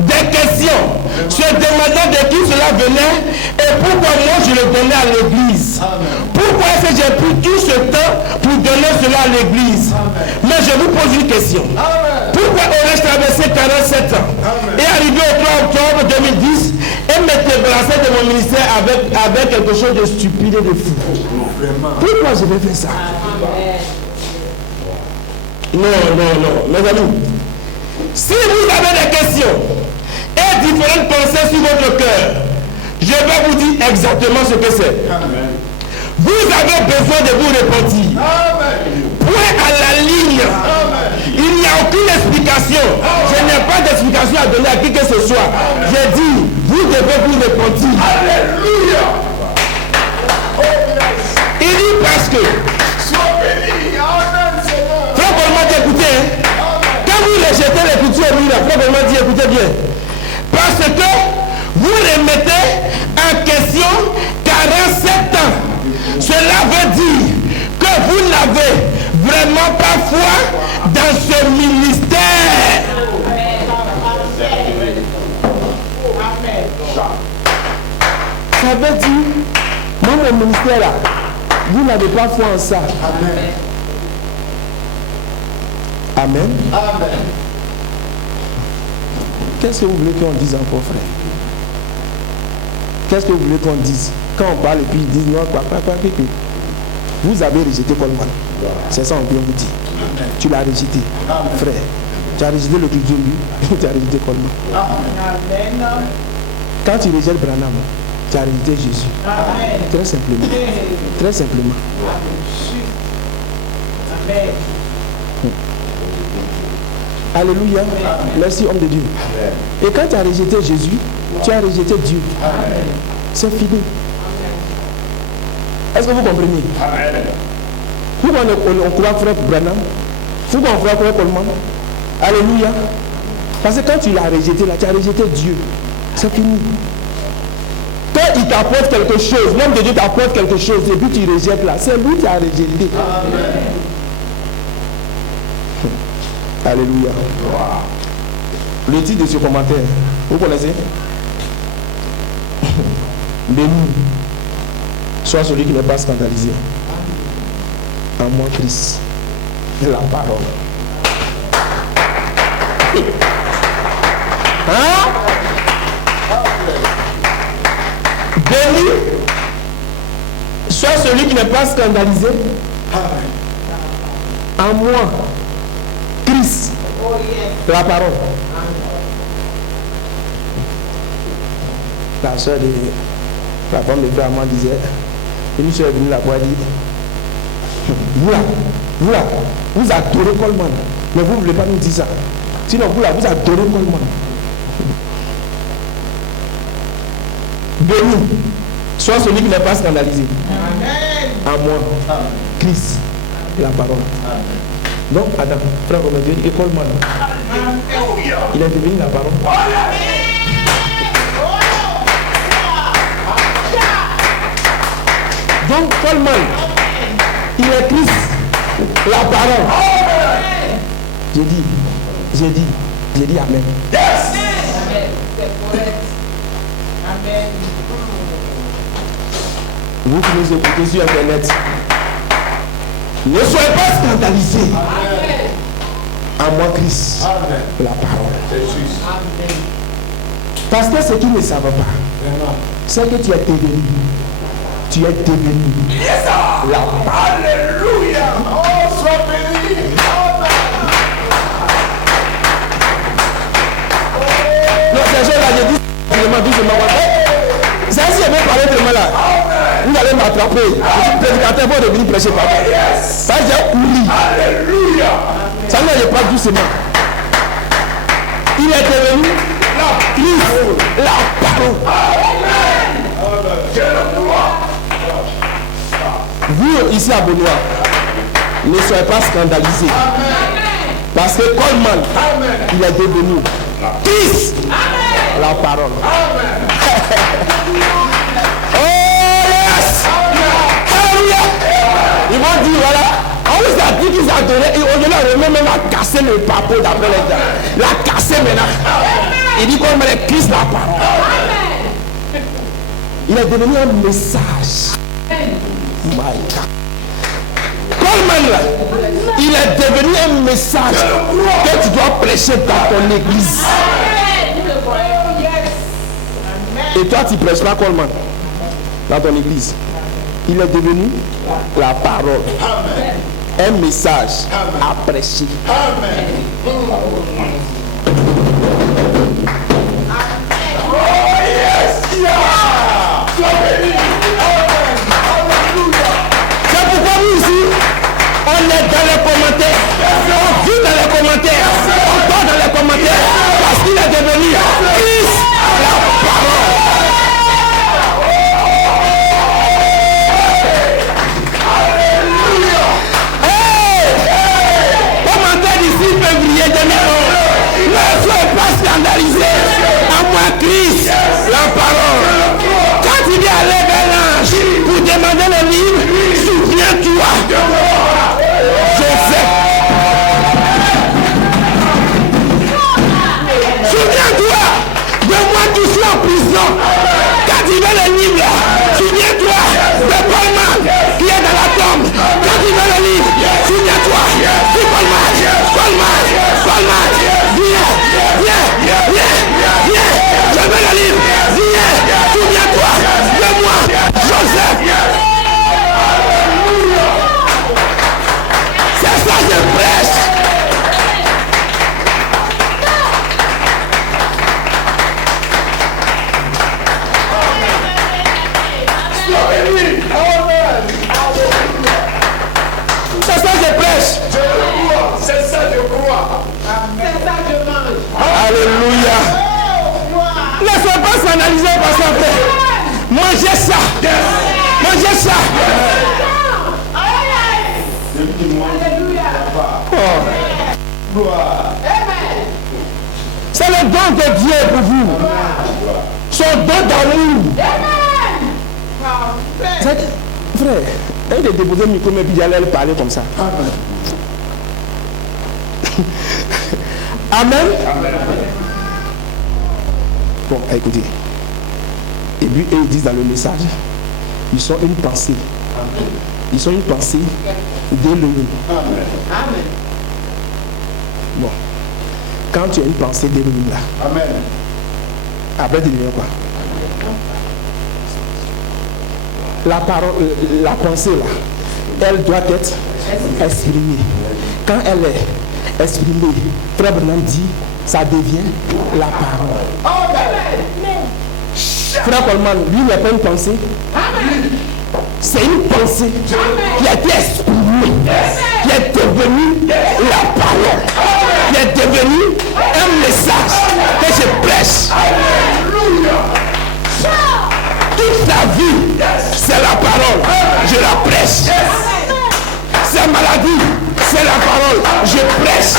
des questions, se demandant de qui cela venait et pourquoi moi je le donnais à l'église. Pourquoi est-ce que j'ai pris tout ce temps pour donner cela à l'église? Mais je vous pose une question. Pourquoi aurais-je traversé 47 ans et arrivé au 3 octobre 2010 et me débarrasser de mon ministère avec quelque chose de stupide et de fou? Pourquoi je vais faire ça? Non, mes amis. Si vous avez des questions et différentes pensées sur votre cœur, je vais vous dire exactement ce que c'est. Vous avez besoin de vous repentir. Point à la ligne. Il n'y a aucune explication. Je n'ai pas d'explication à donner à qui que ce soit. J'ai dit, vous devez vous repentir. Alléluia. Il dit parce que, Sois béni. Amen Seigneur. frère Coleman dit, écoutez, quand vous rejetez l'écriture, frère Coleman dit, écoutez bien. Parce que vous remettez en question 47 ans. Cela veut dire que vous n'avez vraiment pas foi dans ce ministère. Ça veut dire, moi mon ministère là, vous n'avez pas foi en ça. Amen. Amen. Qu'est-ce que vous voulez qu'on dise encore, frère? Qu'est-ce que vous voulez qu'on dise? Quand on parle et puis ils disent non, quoi. Vous avez rejeté Coleman. C'est ça qu'on vient vous dire. Tu l'as rejeté. Frère, tu as rejeté le Christ de lui, tu as rejeté Coleman. Quand tu rejettes Branham, tu as rejeté Jésus. Très simplement. Très simplement. Alléluia. Merci, homme de Dieu. Et quand tu as rejeté Jésus, tu as rejeté Dieu. C'est fini. Est-ce que vous comprenez? Pourquoi on croit frère Branham? Pourquoi on croit frère Coleman? Alléluia. Parce que quand tu l'as rejeté là, tu as rejeté Dieu. C'est fini. Quand il t'apporte quelque chose, l'homme de Dieu t'apporte quelque chose et puis tu rejettes là, c'est lui qui a rejeté. Alléluia. Le titre de ce commentaire, vous connaissez? Béni soit celui qui n'est pas scandalisé. En moi Christ et la parole. Hein? Béni soit celui qui n'est pas scandalisé. En moi Christ, la parole. La soeur de la femme de frère Armand disait, une soeur est venue là-bas et dit, vous adorez Coleman, mais vous ne voulez pas nous dire ça. Sinon, vous adorez Coleman. Béni soit celui qui n'est pas scandalisé. En moi, Christ, la parole. Donc, Adam, frère, on a dit, et Coleman. Il est devenu la parole. Donc, Coleman, il est Christ, la parole. J'ai dit Amen. Yes. Amen. C'est correct. Amen. Vous qui nous écoutez sur Internet, ne soyez pas scandalisés. Amen. À moi, Christ, Amen. la parole. C'est juste. Amen. Parce que ce qu'ils ne savent pas, Vraiment. c'est que tu es devenu. Tu es devenu Yes, sir. la parole. Alléluia. Oh, sois béni. Amen. Non, ces gens-là, je dis vraiment doucement. C'est ainsi, je vais parler de moi là. Vous allez m'attraper. Je suis prédicateur pour devenir prêcher par moi. Yes. Ça, j'ai couru. Alléluia. Ça, là, je parle doucement. Il est devenu la Christ, la parole. Je le crois. Vous, ici à Benoît, ne soyez pas scandalisés. Parce que Coleman, Amen. il est devenu Christ, la parole. Oh yes! Alléluia! Ils vont dire voilà, on vous a dit qu'ils ont donné, et aujourd'hui on remet même à casser le papeau d'après les gars. La casser maintenant. Il dit qu'on met Christ la parole. Il est devenu un message. My God. Coleman là, il est devenu un message que tu dois prêcher dans ton église. Et toi, tu ne prêches pas Coleman dans ton église. Il est devenu la parole. Un message à prêcher. Amen. Oh, yes. Yeah. Sois béni. Amen. Alléluia. C'est pourquoi nous ici, on est dans les commentaires. On vit dans les commentaires. On dort dans les commentaires. Parce qu'il est devenu Christ, la parole. Commentaire d'ici février 2011. Ne soyez pas scandalisés. À moi Christ, la parole. Quand il est allé vers l'ange pour demander le livre, souviens-toi. Joseph. Souviens-toi de moi qui suis en prison. Quand il veut le livre, souviens-toi de Coleman qui est dans la tombe. Quand il veut le livre, souviens-toi. Dis Coleman, viens, je veux le livre. Viens, souviens-toi de moi, Joseph. C'est ça que je prêche. Sois béni. Amen. C'est ça que je prêche. Je le crois. C'est ça, je crois. C'est ça que je mange. Alléluia. Ne sois pas scandalisé par ça. Mangez ça. Mangez ça. Alléluia. Oh. Gloire. Amen. C'est le don de Dieu pour vous. Son don d'amour. Amen. Parfait. Frère, il est déposé le micro, mais puis il allait parler comme ça. Amen. Bon, écoutez. Et puis, ils disent dans le message, ils sont une pensée. Ils sont une pensée d'Élohim. Amen. Bon. Quand tu as une pensée d'Élohim là, Amen. après tu deviens quoi? La parole, la pensée là, elle doit être exprimée. Quand elle est exprimée, Frère Branham dit, ça devient la parole. Frère Coleman, lui, il n'a pas une pensée. C'est une pensée qui a été exprimée, qui est devenue la parole, qui est devenue un message que je prêche. Toute la vie, c'est la parole, je la prêche. C'est maladie, c'est la parole, je prêche.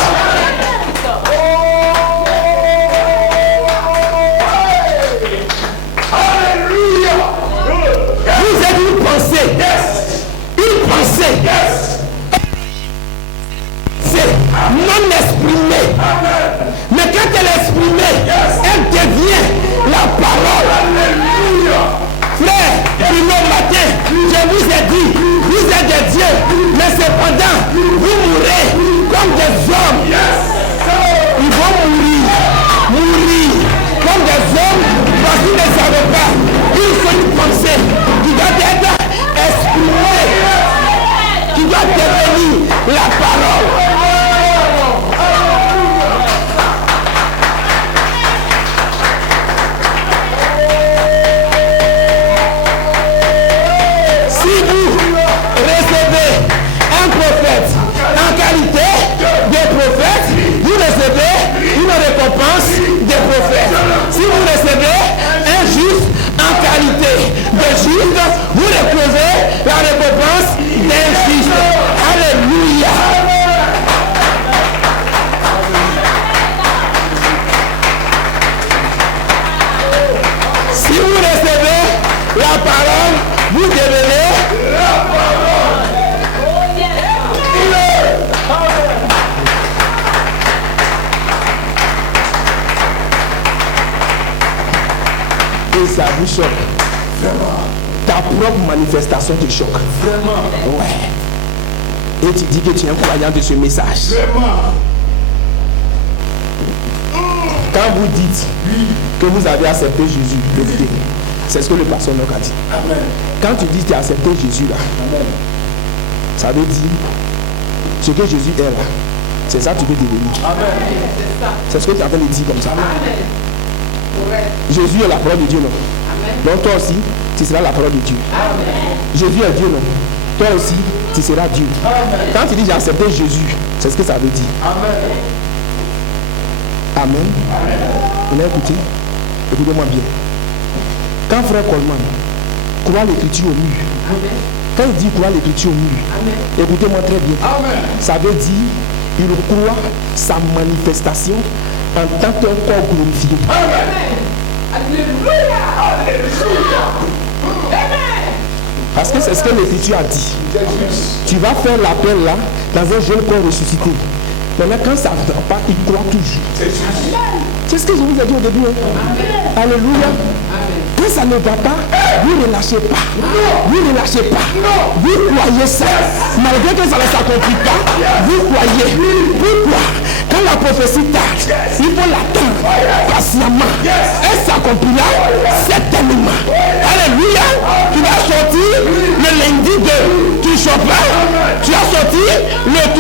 regarde pas une seule pensée qui doit être exprimée, qui doit devenir la parole. Si vous recevez un prophète en qualité de prophète, vous recevez une récompense de prophète. Si vous recevez un juste en qualité de juste, vous recevez la récompense d'un juste. Alléluia. Si vous recevez la parole, vous devenez la parole. Et ça vous choque. Ta propre manifestation te choque. Ouais. Et tu dis que tu es un croyant de ce message. Quand vous dites que vous avez accepté Jésus, écoutez, c'est ce que le pasteur Noc a dit. Quand tu dis que tu as accepté Jésus là, ça veut dire ce que Jésus est là, c'est ça que tu veux devenir. C'est ce que tu es en train de dire comme ça. Jésus est la parole de Dieu, non? Donc toi aussi, tu seras la parole de Dieu. Jésus est Dieu, non? Toi aussi, tu seras Dieu. Quand tu dis j'ai accepté Jésus, c'est ce que ça veut dire. Amen. Vous l'avez écouté? Écoutez-moi bien. Quand frère Coleman croit l'écriture au mur, quand il dit croit l'écriture au mur, écoutez-moi très bien. Ça veut dire il croit sa manifestation en tant qu'un corps glorifié. Parce que c'est ce que l'écriture a dit. Tu vas faire l'appel là dans un jeune corps ressuscité. Maintenant, quand ça ne va pas, il croit toujours. C'est ce que je vous ai dit au début. Alléluia. Quand ça ne va pas, vous ne lâchez pas. Vous ne lâchez pas. Vous croyez ça. Malgré que ça ne s'accomplit pas, vous croyez. Pourquoi? Quand la prophétie tarde, il faut l'attendre patiemment. Elle s'accomplira certainement. Alléluia. Tu vas sortir le lundi 2. Tu ne sors pas. Tu as sorti le 3.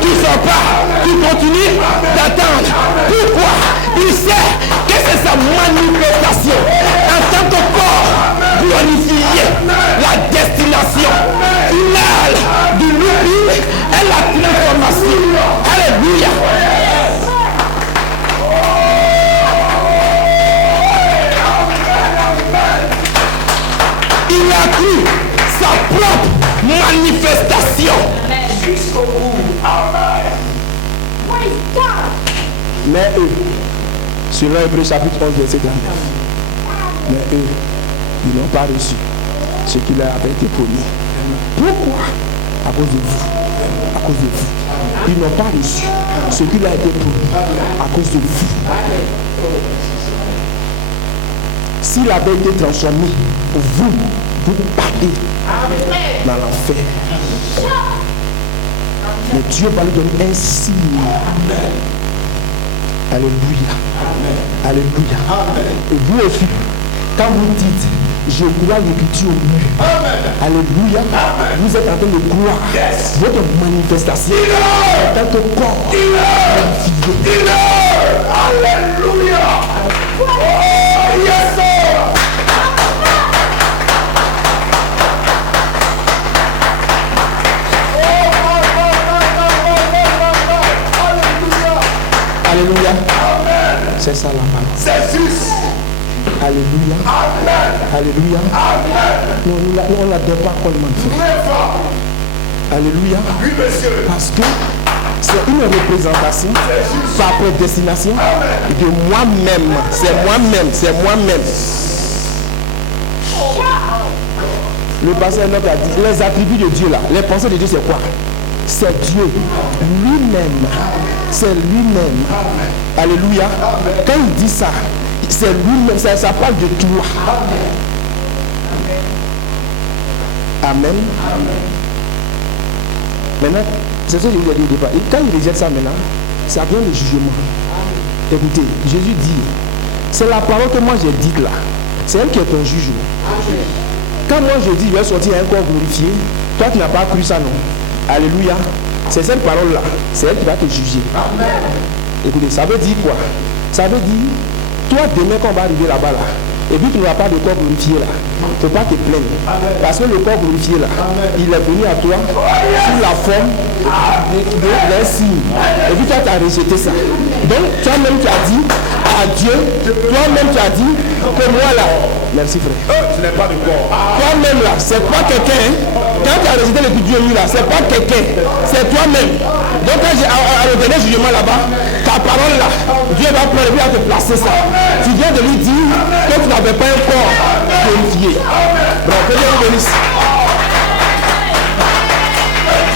Tu ne sors pas. Tu continues d'attendre. Pourquoi? Il sait que c'est sa manifestation en tant que corps glorifié. La destination finale du loup est la transformation. Alléluia. Il a cru sa propre manifestation. Jusqu'au bout. Amen. Mais eux, selon Hébreux chapitre 11, verset 39, mais eux, ils n'ont pas reçu ce qui leur avait été promis. Pourquoi? À cause de vous. À cause de vous. Ils n'ont pas reçu ce qui leur a été promis à cause de vous. S'il avait été transformé, vous partez dans l'enfer. Mais Dieu va lui donner un signe. Alléluia. Alléluia. Et vous aussi, quand vous dites je crois l'écriture au mur, alléluia, vous êtes en train de croire votre manifestation en tant que corps. Alléluia. Oh yes. Alléluia. C'est ça la parole. C'est juste. Alléluia. Amen. Alléluia. Amen. Non, on ne la donne pas comme on fait. Alléluia. Oui, monsieur. Parce que c'est une représentation par prédestination de moi-même. C'est moi-même. C'est moi-même. Le pasteur Enoch a dit les attributs de Dieu là, les pensées de Dieu c'est quoi? C'est Dieu lui-même. C'est lui-même. Alléluia. Quand il dit ça, c'est lui-même. Ça parle de toi. Amen. Maintenant, c'est ce que je vous ai dit au départ. Et quand il rejette ça maintenant, ça vient le jugement. Écoutez, Jésus dit, c'est la parole que moi j'ai dite là. c'est elle qui est ton juge. Quand moi je dis, je vais sortir un corps glorifié, toi tu n'as pas cru ça, non? Alléluia. C'est cette parole-là, c'est elle qui va te juger. Écoutez, ça veut dire quoi? Ça veut dire, toi demain quand on va arriver là-bas, là, et puis tu n'auras pas de corps glorifié là, il ne faut pas te plaindre. Parce que le corps glorifié là, il est venu à toi sous la forme d'un signe. Et puis toi tu as rejeté ça. Donc toi-même tu as dit à Dieu, toi-même tu as dit que moi là, merci frère. Ce n'est pas du corps. Toi-même là, c'est pas quelqu'un. Quand tu as rejeté le Dieu lui là, c'est pas quelqu'un, c'est toi-même. Donc quand j'ai à le dernier jugement là-bas, ta parole là, Dieu va prendre et te placer ça. Tu viens de lui dire que tu n'avais pas un corps glorifié. Bravo, que Dieu vous bénisse.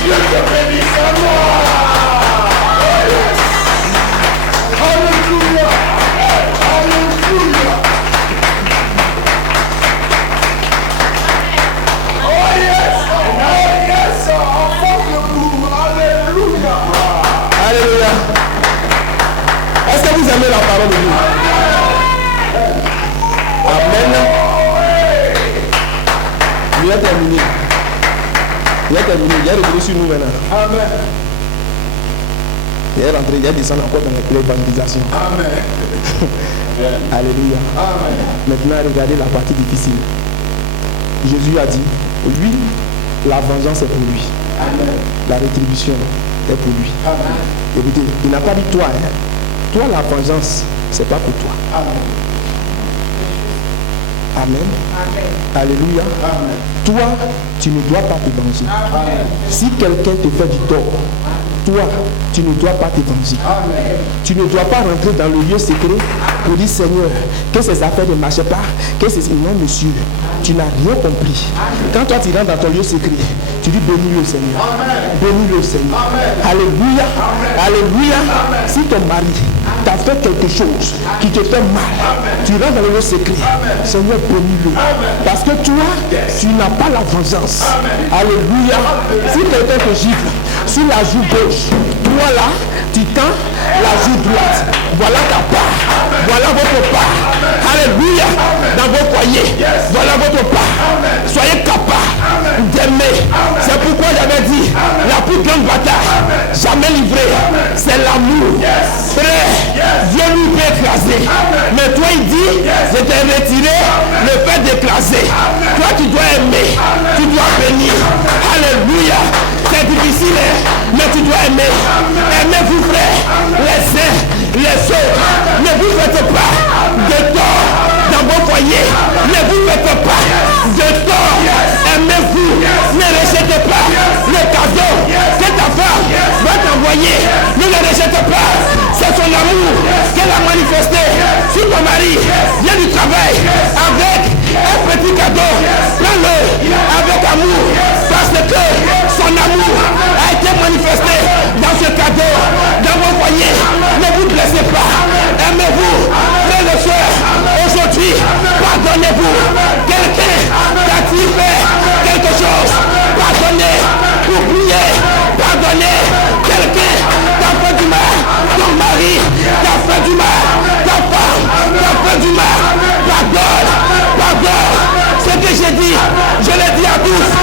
Dieu te bénisse à moi. Alléluia. Alléluia. Oh yes. Oh yes. Enfant de vous. Alléluia. Alléluia. Est-ce que vous aimez la parole de Dieu? Amen. Il a terminé. Il a terminé. Il est revenu sur nous maintenant. Amen. Il est rentré, il est descendu encore dans l'évangélisation. Amen. Alléluia. Amen. Maintenant, regardez la partie difficile. Jésus a dit, lui, la vengeance est pour lui. Amen. La rétribution est pour lui. Amen. Écoutez, il n'a pas dit toi. Hein. Toi, la vengeance, c'est pas pour toi. Amen. Amen. Amen. Alléluia. Amen. Toi, tu ne dois pas te venger. Amen. Si quelqu'un te fait du tort, toi, tu ne dois pas te venger. Amen. Tu ne dois pas rentrer dans le lieu secret pour dire Seigneur, que ces affaires ne marchent pas, que ces... Non, monsieur, tu n'as rien compris. Quand toi tu rentres dans ton lieu secret, tu dis bénis le Seigneur. Bénis le Seigneur. Alléluia. Alléluia. Si ton mari t'a fait quelque chose qui te fait mal, tu rentres dans le lieu secret. Seigneur, bénis-le. Parce que toi, tu n'as pas la vengeance. Alléluia. Si quelqu'un te gifle sur la joue gauche, toi là, tu tends la joue droite. Voilà ta part. Voilà votre part. Alléluia. Dans vos foyers. Voilà votre part. Soyez capables d'aimer. C'est pourquoi j'avais dit, la plus grande bataille, jamais livrée, c'est l'amour. Frère, Dieu lui peut écraser. Mais toi, il dit, je t'ai retiré le fait d'écraser. Toi, tu dois aimer. Tu dois bénir. Alléluia. C'est difficile, hein? Mais tu dois aimer. Aimez-vous, frère, les saints, les autres. Ne vous faites pas de tort dans vos foyers. Ne vous faites pas de tort. Aimez-vous. Ne rejetez pas le cadeau que ta femme va t'envoyer. Ne le rejette pas. C'est son amour qu'elle a manifesté sur ton mari. Viens du travail avec un petit cadeau. Prends-le avec amour. Parce que son amour a été manifesté dans ce cadeau, dans vos foyers. Ne vous blessez pas. Aimez-vous, frères et sœurs. Aujourd'hui, pardonnez-vous. Quelqu'un t'a fait quelque chose. Pardonnez. Oubliez. Pardonnez. Quelqu'un t'a fait du mal. Ton mari t'a fait du mal. Ta femme t'a fait du mal. Pardonne. Pardonne. Ce que j'ai dit, je l'ai dit à tous.